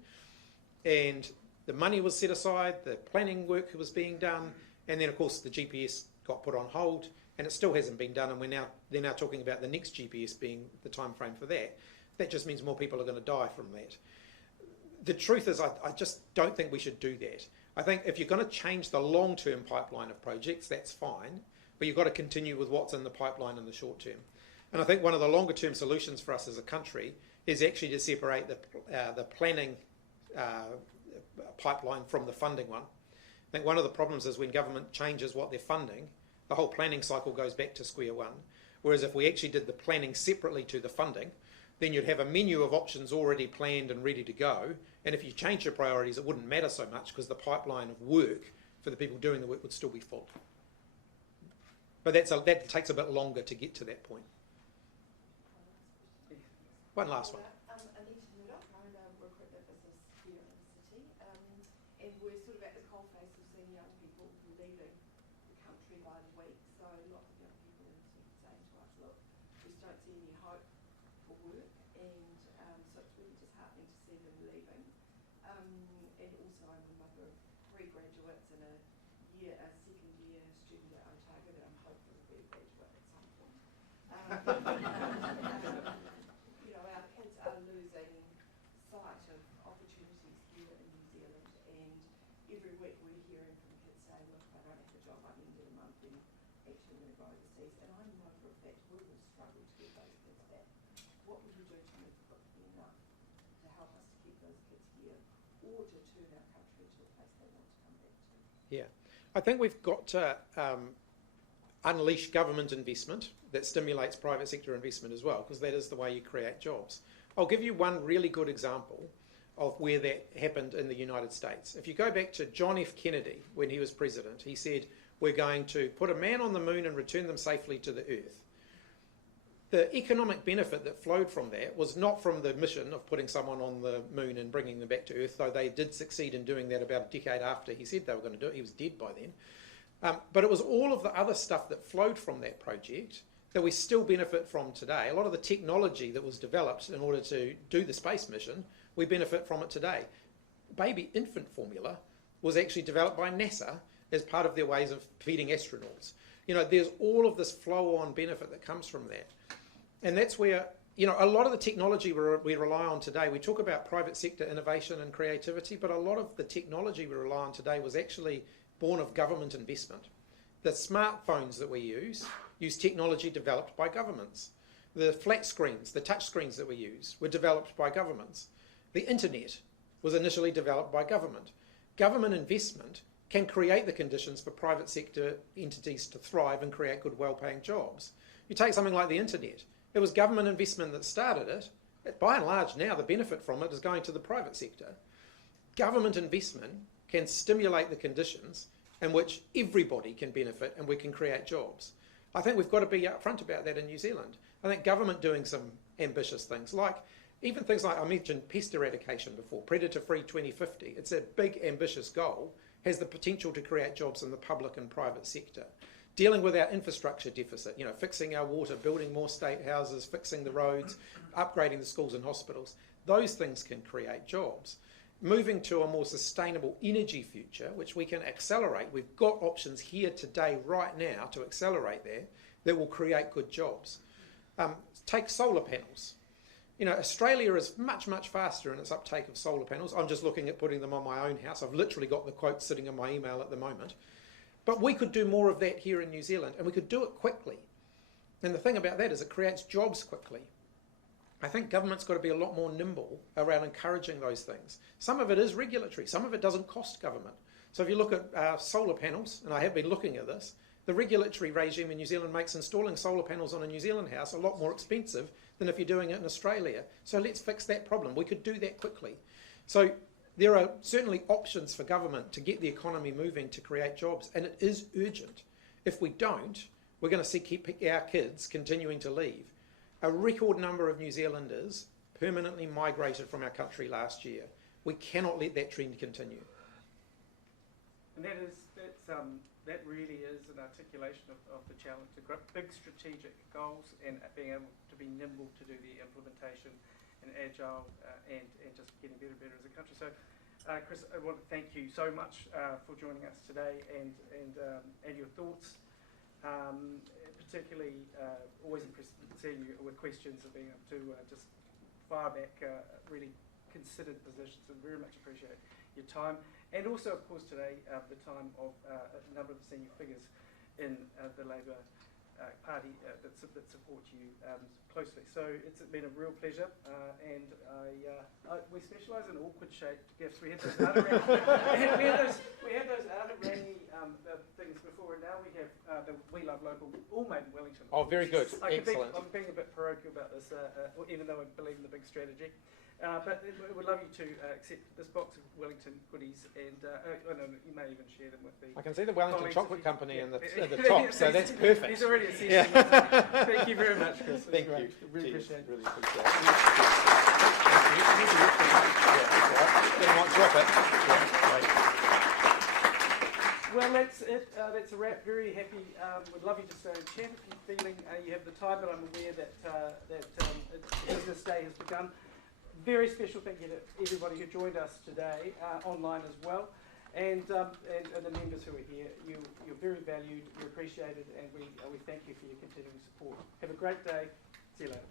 and the money was set aside, the planning work was being done, and then of course the GPS got put on hold, and it still hasn't been done, and they're now talking about the next GPS being the time frame for that. That just means more people are going to die from that. The truth is, I just don't think we should do that. I think if you're going to change the long-term pipeline of projects, that's fine, but you've got to continue with what's in the pipeline in the short term. And I think one of the longer-term solutions for us as a country is actually to separate the planning pipeline from the funding one. I think one of the problems is when government changes what they're funding, the whole planning cycle goes back to square one. Whereas if we actually did the planning separately to the funding, then you'd have a menu of options already planned and ready to go. And if you change your priorities, it wouldn't matter so much because the pipeline of work for the people doing the work would still be full. But that takes a bit longer to get to that point. One last one. Anita Murdoch, I own a recruitment business here in the city, and we're sort of at the coalface of seeing young people leaving the country by the week. So lots of young people are sort of saying to us, look, we just don't see any hope for work, and so it's really disheartening to see them leaving. And also I'm a mother of 3 graduates and a second year student at Otago that I'm hoping will be a graduate at some point. You know, our kids are losing sight of opportunities here in New Zealand, and every week we're hearing from kids saying, look, if I don't have a job by the end of the month, then actually I'm going to go overseas. And I know for a fact we will struggle to get those kids back. What would you do to move quickly enough to help us to keep those kids here, or to turn our country to a place they want to come back to? Yeah, I think we've got to unleash government investment that stimulates private sector investment as well, because that is the way you create jobs. I'll give you one really good example of where that happened in the United States. If you go back to John F. Kennedy, when he was president, he said, we're going to put a man on the moon and return them safely to the earth. The economic benefit that flowed from that was not from the mission of putting someone on the moon and bringing them back to earth, though they did succeed in doing that about a decade after he said they were going to do it. He was dead by then. But it was all of the other stuff that flowed from that project that we still benefit from today. A lot of the technology that was developed in order to do the space mission, we benefit from it today. Baby infant formula was actually developed by NASA as part of their ways of feeding astronauts. You know, there's all of this flow-on benefit that comes from that. And that's where, you know, a lot of the technology we rely on today, we talk about private sector innovation and creativity, but a lot of the technology we rely on today was actually born of government investment. The smartphones that we use technology developed by governments. The flat screens, the touch screens that we use were developed by governments. The internet was initially developed by government. Government investment can create the conditions for private sector entities to thrive and create good, well-paying jobs. You take something like the internet. It was government investment that started it. By and large now, the benefit from it is going to the private sector. Government investment can stimulate the conditions in which everybody can benefit and we can create jobs. I think we've got to be upfront about that in New Zealand. I think government doing some ambitious things, like even things like I mentioned pest eradication before, predator-free 2050. It's a big ambitious goal, has the potential to create jobs in the public and private sector. Dealing with our infrastructure deficit, you know, fixing our water, building more state houses, fixing the roads, upgrading the schools and hospitals, those things can create jobs. Moving to a more sustainable energy future, which we can accelerate. We've got options here today, right now, to accelerate that will create good jobs. Take solar panels. You know, Australia is much, much faster in its uptake of solar panels. I'm just looking at putting them on my own house. I've literally got the quote sitting in my email at the moment. But we could do more of that here in New Zealand, and we could do it quickly. And the thing about that is it creates jobs quickly. I think government's got to be a lot more nimble around encouraging those things. Some of it is regulatory. Some of it doesn't cost government. So if you look at solar panels, and I have been looking at this, The regulatory regime in New Zealand makes installing solar panels on a New Zealand house a lot more expensive than if you're doing it in Australia. So let's fix that problem. We could do that quickly. So there are certainly options for government to get the economy moving to create jobs, and it is urgent. If we don't, we're going to see our kids continuing to leave. A record number of New Zealanders permanently migrated from our country last year. We cannot let that trend continue. And that really is an articulation of the challenge, the big strategic goals, and being able to be nimble to do the implementation and agile and just getting better and better as a country. So, Chris, I want to thank you so much for joining us today and your thoughts. Particularly, always impressed seeing you with questions and being able to just fire back really considered positions, and very much appreciate your time. And also, of course, today, the time of a number of the senior figures in the Labour Party that support you closely. So it's been a real pleasure, and we specialise in awkward-shaped gifts. We had those we had those Aotearangi things before, and now we have the We Love Local, all made in Wellington. Oh, very good. Excellent. I'm being a bit parochial about this, even though I believe in the big strategy. But we'd love you to accept this box of Wellington goodies, and you may even share them with the. I can see the Wellington Chocolate Company in the top, so that's perfect. He's already assessing. Yeah. Thank you very much, Chris. Thank you. Really appreciate it. Really appreciate it. Might drop it. Well, that's it. That's a wrap. Very happy. Would love you to stay and chat if you're feeling you have the time, but I'm aware that Business Day has begun. Very special thank you to everybody who joined us today, online as well, and the members who are here. You're very valued, you're appreciated, and we thank you for your continuing support. Have a great day. See you later.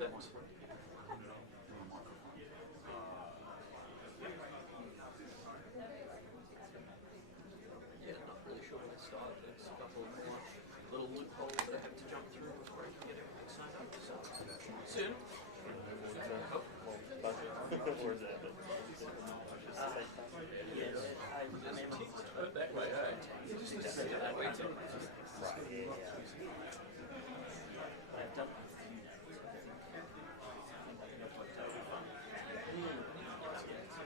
Yeah, not really sure where to start. There's a couple more little loopholes that I have to jump through before I can get everything signed up. So soon. Or is that? Yes, I remember that way, eh? That way too. I've done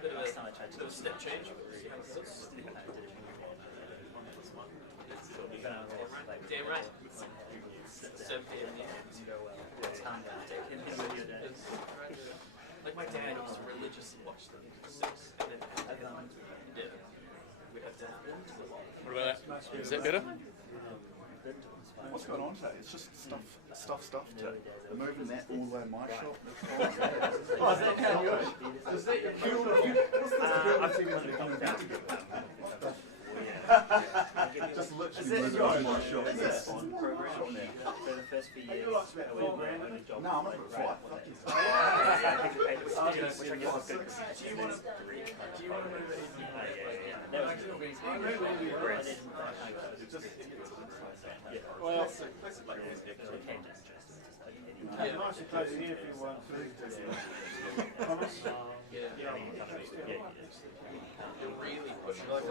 bit of a step change. Damn right. 7 p.m. Like my dad used to religiously watch them at 6, and then yeah, we'd have dinner. What about that? Is that better? What's going on today? It's just stuff today. I'm moving that all the way in my shop. Oh, is that how good? Is that your fuel? I think it's coming down. Just literally moving it to my shop. Yes. For the first few years, No, I'm not for 5. which I guess is good. Do you want to move it Well, nice and close here if you want to. Promise? You're really pushing like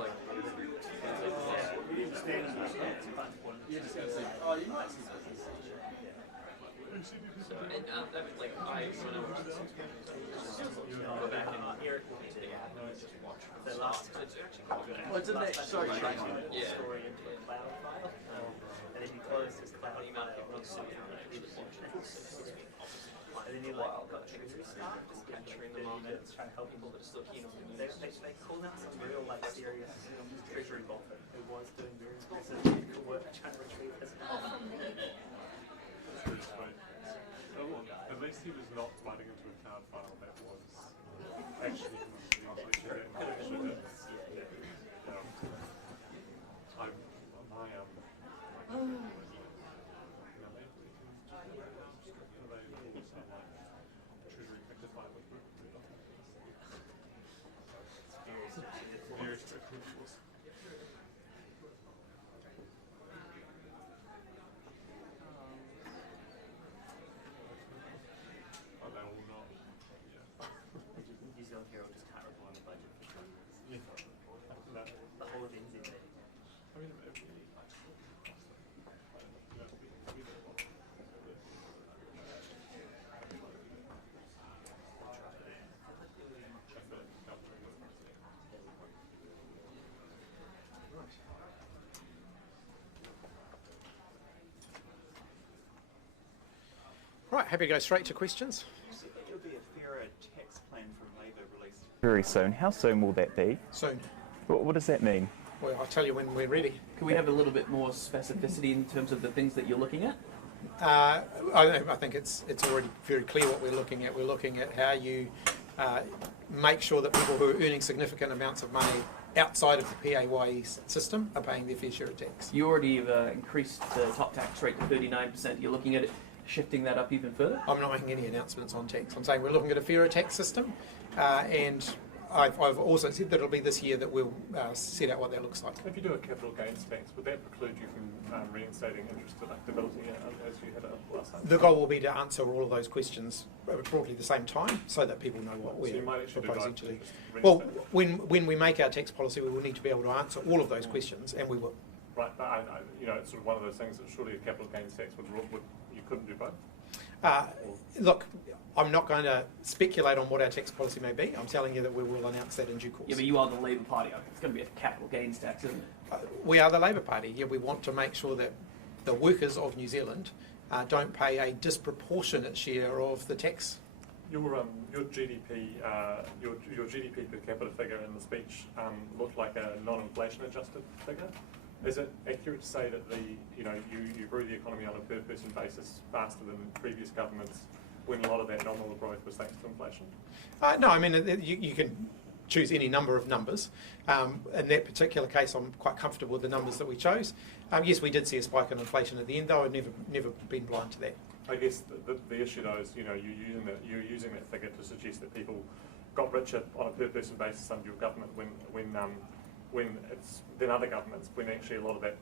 oh, you might see so, and like I when I was go back and hear it just watch the last it's actually quite good. What's in that? Sorry, yeah. Story into a cloud file, and then you close this cloud The amount of file, people who sit down and actually watch it. and then you like just capturing the market, trying to help people that are still keen on the They news. called out some real like serious treasury bot who was doing very impressive technical work trying to retrieve his At least he was not writing into a cloud file that was actually very strict rules. New Zealand Herald just can't report on the budget for 2 years. No. The whole of NZ. I mean, Right, happy to go straight to questions. There'll be a fairer tax plan from Labor released very soon. How soon will that be? Soon. What does that mean? Well, I'll tell you when we're ready. Can we have a little bit more specificity in terms of the things that you're looking at? I think it's already very clear what we're looking at. We're looking at how you make sure that people who are earning significant amounts of money outside of the PAYE system are paying their fair share of tax. You already have increased the top tax rate to 39%. You're looking at it, shifting that up even further? I'm not making any announcements on tax. I'm saying we're looking at a fairer tax system, and I've also said that it'll be this year that we'll set out what that looks like. if you do a capital gains tax, would that preclude you from reinstating interest deductibility as you had it last time? The goal will be to answer all of those questions broadly at the same time, so that people know what So we're you might actually proposing decide to do. to Well, reinstate when we make our tax policy, we will need to be able to answer all of those questions, and we will. Right, but it's sort of one of those things that surely a capital gains tax would you couldn't do both. Look, I'm not going to speculate on what our tax policy may be. I'm telling you that we will announce that in due course. Yeah, but you are the Labour Party. It's going to be a capital gains tax, isn't it? We are the Labour Party. Yeah, we want to make sure that the workers of New Zealand don't pay a disproportionate share of the tax. Your GDP your GDP per capita figure in the speech looked like a non-inflation adjusted figure. Is it accurate to say that you grew the economy on a per person basis faster than previous governments when a lot of that nominal growth was thanks to inflation? No, I mean you can choose any number of numbers. In that particular case, I'm quite comfortable with the numbers that we chose. Yes, we did see a spike in inflation at the end, though. I've never been blind to that. I guess the issue though is, you're using that figure to suggest that people got richer on a per person basis under your government when it's then other governments, when actually a lot of that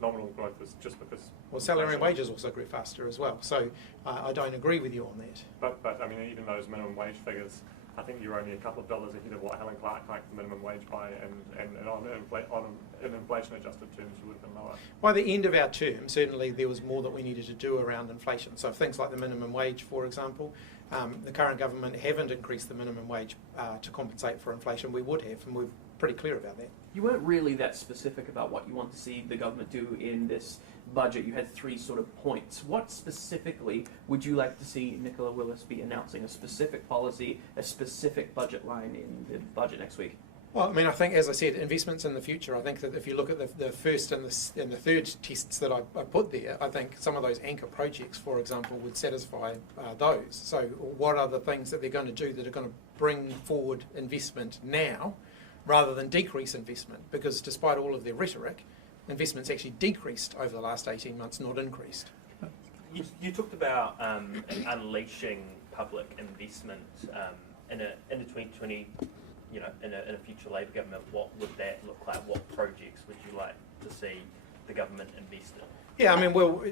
nominal growth was just because... Well, salary and wages also grew faster as well, so I don't agree with you on that. But I mean, even those minimum wage figures, I think you're only a couple of dollars ahead of what Helen Clark hiked the minimum wage by, and on inflation-adjusted terms, you would have been lower. By the end of our term, certainly there was more that we needed to do around inflation. So things like the minimum wage, for example, the current government haven't increased the minimum wage to compensate for inflation. We would have, and we're pretty clear about that. You weren't really that specific about what you want to see the government do in this budget. You had 3 sort of points. What specifically would you like to see Nicola Willis be announcing? A specific policy, a specific budget line in the budget next week? Well, I mean, I think, as I said, investments in the future. I think that if you look at the first and the third tests that I put there, I think some of those anchor projects, for example, would satisfy those. So what are the things that they're going to do that are going to bring forward investment now rather than decrease investment? Because despite all of their rhetoric, investment's actually decreased over the last 18 months, not increased. You talked about unleashing public investment in a 2020, in a future Labour government. What would that look like? What projects would you like to see the government invest in? Yeah, I mean, well,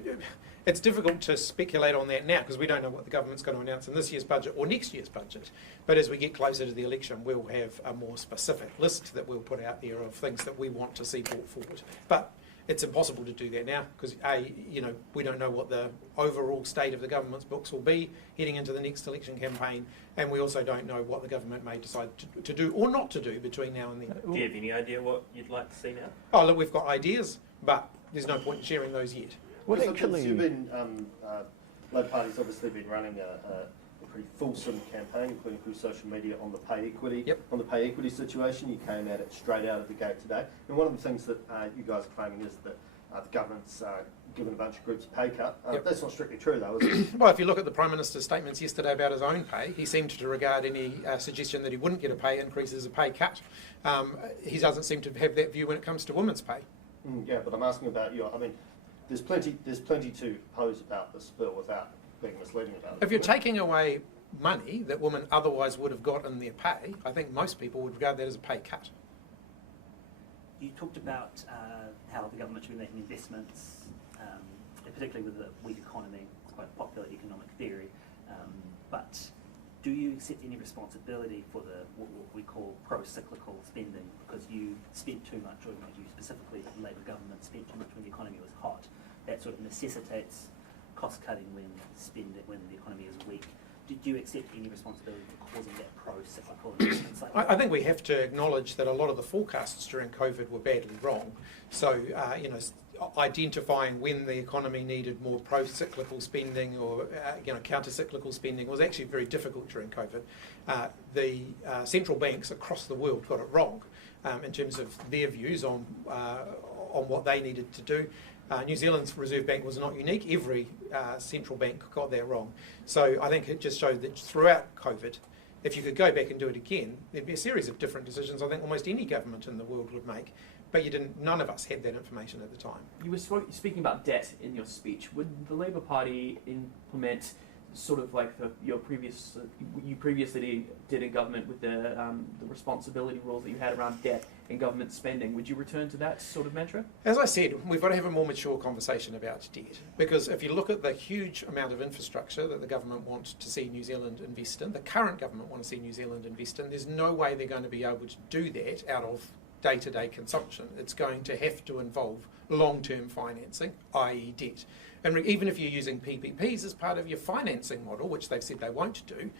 it's difficult to speculate on that now because we don't know what the government's going to announce in this year's budget or next year's budget. But as we get closer to the election, we'll have a more specific list that we'll put out there of things that we want to see brought forward. But it's impossible to do that now because, we don't know what the overall state of the government's books will be heading into the next election campaign, and we also don't know what the government may decide to do or not to do between now and then. Do you have any idea what you'd like to see now? Oh, look, we've got ideas, but there's no point in sharing those yet. Well, you've been, Labour Party's obviously been running a pretty fulsome campaign, including through social media, on the pay equity, on the pay equity situation. You came at it straight out of the gate today, and one of the things that you guys are claiming is that the government's given a bunch of groups a pay cut. That's not strictly true, though, is it? Well, if you look at the Prime Minister's statements yesterday about his own pay, he seemed to regard any suggestion that he wouldn't get a pay increase as a pay cut. He doesn't seem to have that view when it comes to women's pay. Yeah, but I'm asking about I mean, there's plenty to pose about this bill without being misleading about it. If you're taking away money that women otherwise would have got in their pay, I think most people would regard that as a pay cut. You talked about how the government should be making investments, particularly with the weak economy. It's quite popular economic theory. But do you accept any responsibility for what we call pro-cyclical spending? Because you spent too much, or you specifically, the Labour government spent too much when the economy was hot. That sort of necessitates cost-cutting when the economy is weak. Do you accept any responsibility for causing that pro-cyclical investment cycle? I think we have to acknowledge that a lot of the forecasts during COVID were badly wrong. So, identifying when the economy needed more pro-cyclical spending or counter-cyclical spending was actually very difficult during COVID. The central banks across the world got it wrong in terms of their views on what they needed to do. New Zealand's Reserve Bank was not unique. Every central bank got that wrong. So I think it just showed that throughout COVID, if you could go back and do it again, there'd be a series of different decisions I think almost any government in the world would make. But none of us had that information at the time. You were speaking about debt in your speech. Would the Labour Party implement sort of like you previously did in government with the responsibility rules that you had around debt and government spending? Would you return to that sort of mantra? As I said, we've got to have a more mature conversation about debt, because if you look at the huge amount of infrastructure that the government wants to see New Zealand invest in, the current government want to see New Zealand invest in, there's no way they're going to be able to do that out of day-to-day consumption. It's going to have to involve long-term financing, i.e. debt. And even if you're using PPPs as part of your financing model, which they've said they won't do,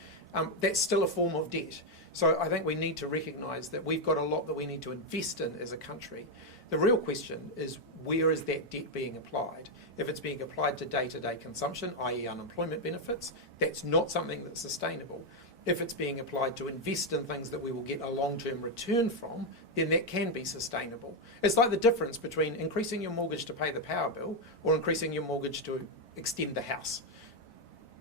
that's still a form of debt. So I think we need to recognise that we've got a lot that we need to invest in as a country. The real question is, where is that debt being applied? If it's being applied to day-to-day consumption, i.e. unemployment benefits, that's not something that's sustainable. If it's being applied to invest in things that we will get a long-term return from, then that can be sustainable. It's like the difference between increasing your mortgage to pay the power bill or increasing your mortgage to extend the house.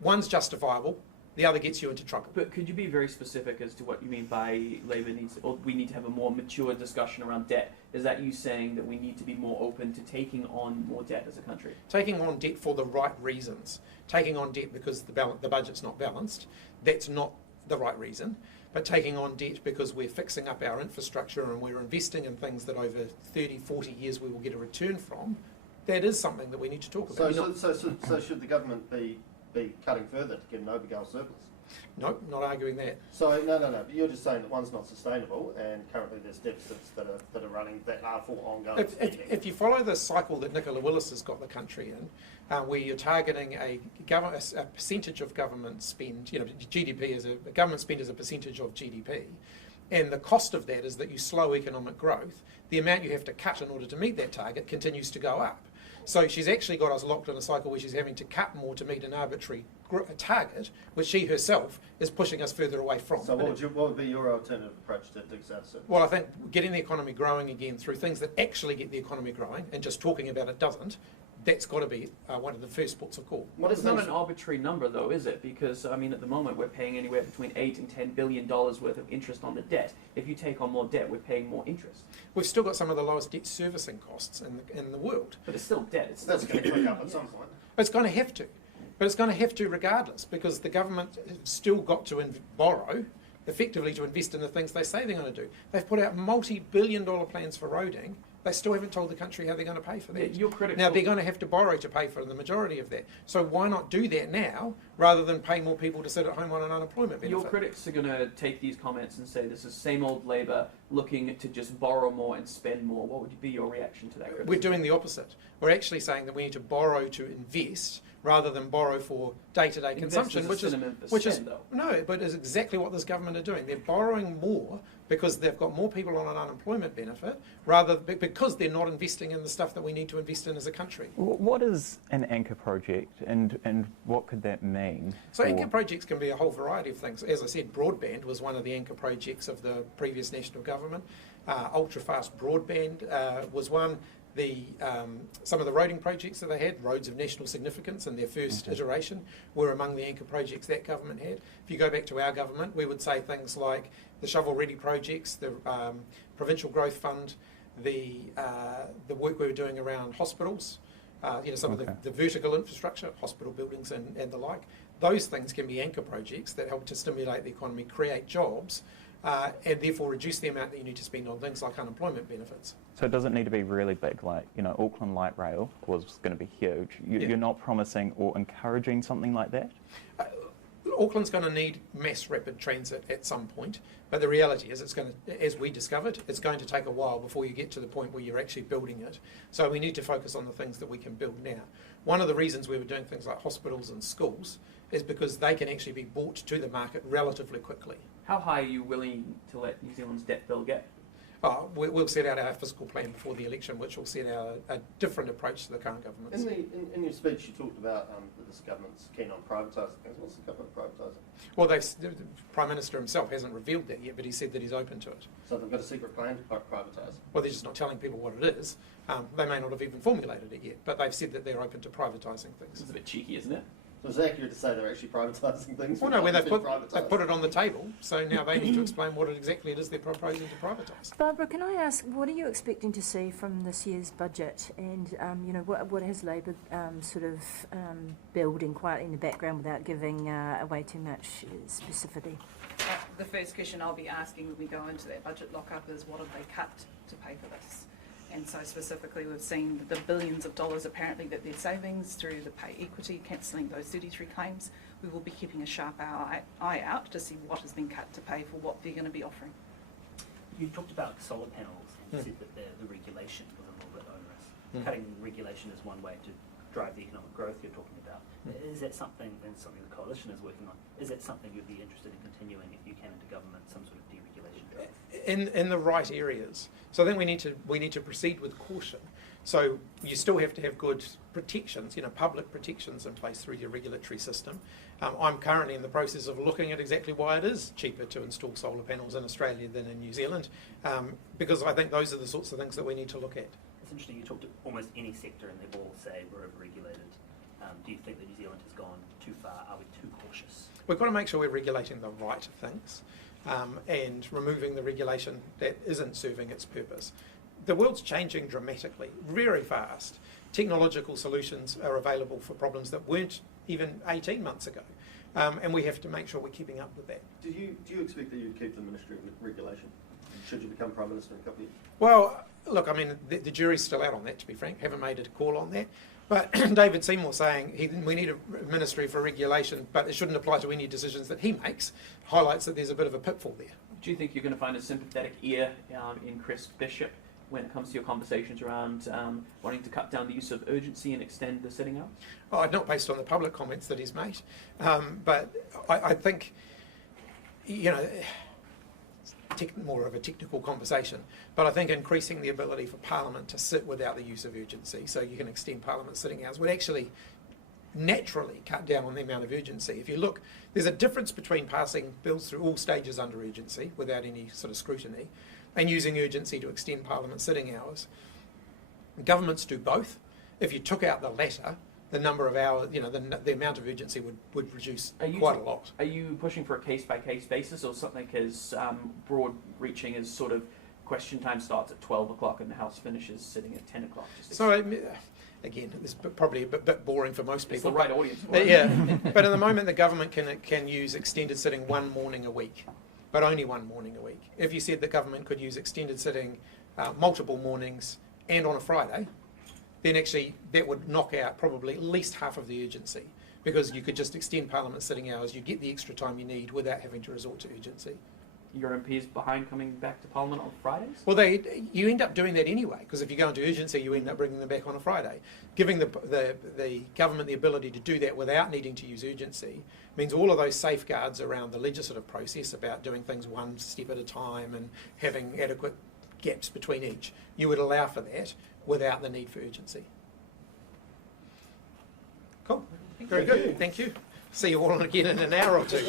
One's justifiable, the other gets you into trouble. But could you be very specific as to what you mean by Labour needs, or we need to have a more mature discussion around debt? Is that you saying that we need to be more open to taking on more debt as a country? Taking on debt for the right reasons. Taking on debt because the budget's not balanced, that's not the right reason. But taking on debt because we're fixing up our infrastructure and we're investing in things that over 30, 40 years we will get a return from, that is something that we need to talk about. So should the government be cutting further to get an overgale surplus? No, not arguing that. So no. But you're just saying that one's not sustainable, and currently there's deficits that are running that are for ongoing spending. If you follow the cycle that Nicola Willis has got the country in, where you're targeting a percentage of government spend, GDP is government spend is a percentage of GDP, and the cost of that is that you slow economic growth. The amount you have to cut in order to meet that target continues to go up. So she's actually got us locked in a cycle where she's having to cut more to meet an arbitrary target, which she herself is pushing us further away from. So what would be your alternative approach to digs out surplus? Well, I think getting the economy growing again through things that actually get the economy growing, and just talking about it doesn't, that's got to be one of the first ports of call. Well, it's not an arbitrary number, though, is it? Because, I mean, at the moment, we're paying anywhere between $8 and $10 billion worth of interest on the debt. If you take on more debt, we're paying more interest. We've still got some of the lowest debt servicing costs in the world. But it's still debt. That's going to click up at some point. It's going to have to. But it's going to have to regardless, because the government has still got to borrow, effectively, to invest in the things they say they're going to do. They've put out multi-billion-dollar plans for roading. They still haven't told the country how they're going to pay for that. Yeah, now, they're going to have to borrow to pay for the majority of that. So why not do that now, rather than pay more people to sit at home on an unemployment benefit? Your critics are going to take these comments and say this is same old Labour looking to just borrow more and spend more. What would be your reaction to that criticism? We're doing the opposite. We're actually saying that we need to borrow to invest, rather than borrow for day-to-day consumption, which is no, but is exactly what this government are doing. They're borrowing more because they've got more people on an unemployment benefit, because they're not investing in the stuff that we need to invest in as a country. What is an anchor project, and what could that mean? So anchor projects can be a whole variety of things. As I said, broadband was one of the anchor projects of the previous national government. Ultra-fast broadband was one. Some of the roading projects that they had, roads of national significance in their first iteration, were among the anchor projects that government had. If you go back to our government, we would say things like the shovel-ready projects, the Provincial Growth Fund, the work we were doing around hospitals, some of the vertical infrastructure, hospital buildings and the like. Those things can be anchor projects that help to stimulate the economy, create jobs, and therefore reduce the amount that you need to spend on things like unemployment benefits. So it doesn't need to be really big, like, Auckland Light Rail was going to be huge. You're not promising or encouraging something like that? Auckland's going to need mass rapid transit at some point, but the reality is it's going to, as we discovered, it's going to take a while before you get to the point where you're actually building it. So we need to focus on the things that we can build now. One of the reasons we were doing things like hospitals and schools is because they can actually be brought to the market relatively quickly. How high are you willing to let New Zealand's debt bill get? We'll set out our fiscal plan before the election, which will set out a different approach to the current government. In your speech, you talked about that this government's keen on privatising things. What's the government privatising? Well, the Prime Minister himself hasn't revealed that yet, but he said that he's open to it. So they've got a secret plan to privatise? Well, they're just not telling people what it is. They may not have even formulated it yet, but they've said that they're open to privatising things. It's a bit cheeky, isn't it? So it's accurate to say they're actually privatising things? Well, no, where they've put it on the table, so now they need to explain what exactly it is they're proposing to privatise. Barbara, can I ask, what are you expecting to see from this year's budget, and what has Labour building quietly in the background without giving away too much specificity? The first question I'll be asking when we go into that budget lock-up is what have they cut to pay for this? And so specifically we've seen the billions of dollars apparently that they're savings through the pay equity, cancelling those 33 claims. We will be keeping a sharp eye out to see what has been cut to pay for what they're going to be offering. You talked about solar panels and said that the regulation was a little bit onerous. Cutting regulation is one way to drive the economic growth you're talking about. Is that something, and something the Coalition is working on, is that something you'd be interested in continuing if you can into government, some sort of deregulation drive? In the right areas. So then we need to proceed with caution. So you still have to have good protections, public protections in place through your regulatory system. I'm currently in the process of looking at exactly why it is cheaper to install solar panels in Australia than in New Zealand, because I think those are the sorts of things that we need to look at. It's interesting, you talk to almost any sector and they've all say we're over-regulated. Do you think that New Zealand has gone too far? Are we too cautious? we've got to make sure we're regulating the right things and removing the regulation that isn't serving its purpose. The world's changing dramatically, very fast. Technological solutions are available for problems that weren't even 18 months ago. And we have to make sure we're keeping up with that. Do you expect that you keep the Ministry of Regulation? Should you become Prime Minister in a couple of years? Well, look, I mean, the jury's still out on that, to be frank. Haven't made a call on that. But David Seymour saying we need a Ministry for Regulation, but it shouldn't apply to any decisions that he makes, highlights that there's a bit of a pitfall there. Do you think you're going to find a sympathetic ear in Chris Bishop when it comes to your conversations around wanting to cut down the use of urgency and extend the sitting hours? Oh, not based on the public comments that he's made, but I think, you know, more of a technical conversation, but I think increasing the ability for Parliament to sit without the use of urgency, so you can extend Parliament sitting hours, would actually naturally cut down on the amount of urgency. If you look, there's a difference between passing bills through all stages under urgency without any sort of scrutiny and using urgency to extend Parliament sitting hours. Governments do both. If you took out the latter, the number of hours, you know, the amount of urgency would reduce quite a lot. Are you pushing for a case-by-case basis, or something as broad-reaching as sort of question time starts at 12 o'clock and the House finishes sitting at 10 o'clock? So, again, it's probably a bit boring for most people. It's the right audience for it. it. Yeah, but at the moment the government can use extended sitting one morning a week, but only one morning a week. If you said the government could use extended sitting multiple mornings and on a Friday, then actually that would knock out probably at least half of the urgency, because you could just extend Parliament sitting hours, you get the extra time you need without having to resort to urgency. Your MPs behind coming back to Parliament on Fridays? Well, you end up doing that anyway, because if you go into urgency, you end up bringing them back on a Friday. Giving the government the ability to do that without needing to use urgency means all of those safeguards around the legislative process about doing things one step at a time and having adequate gaps between each, you would allow for that without the need for urgency. Cool. Very good. Thank you. See you all again in an hour or two.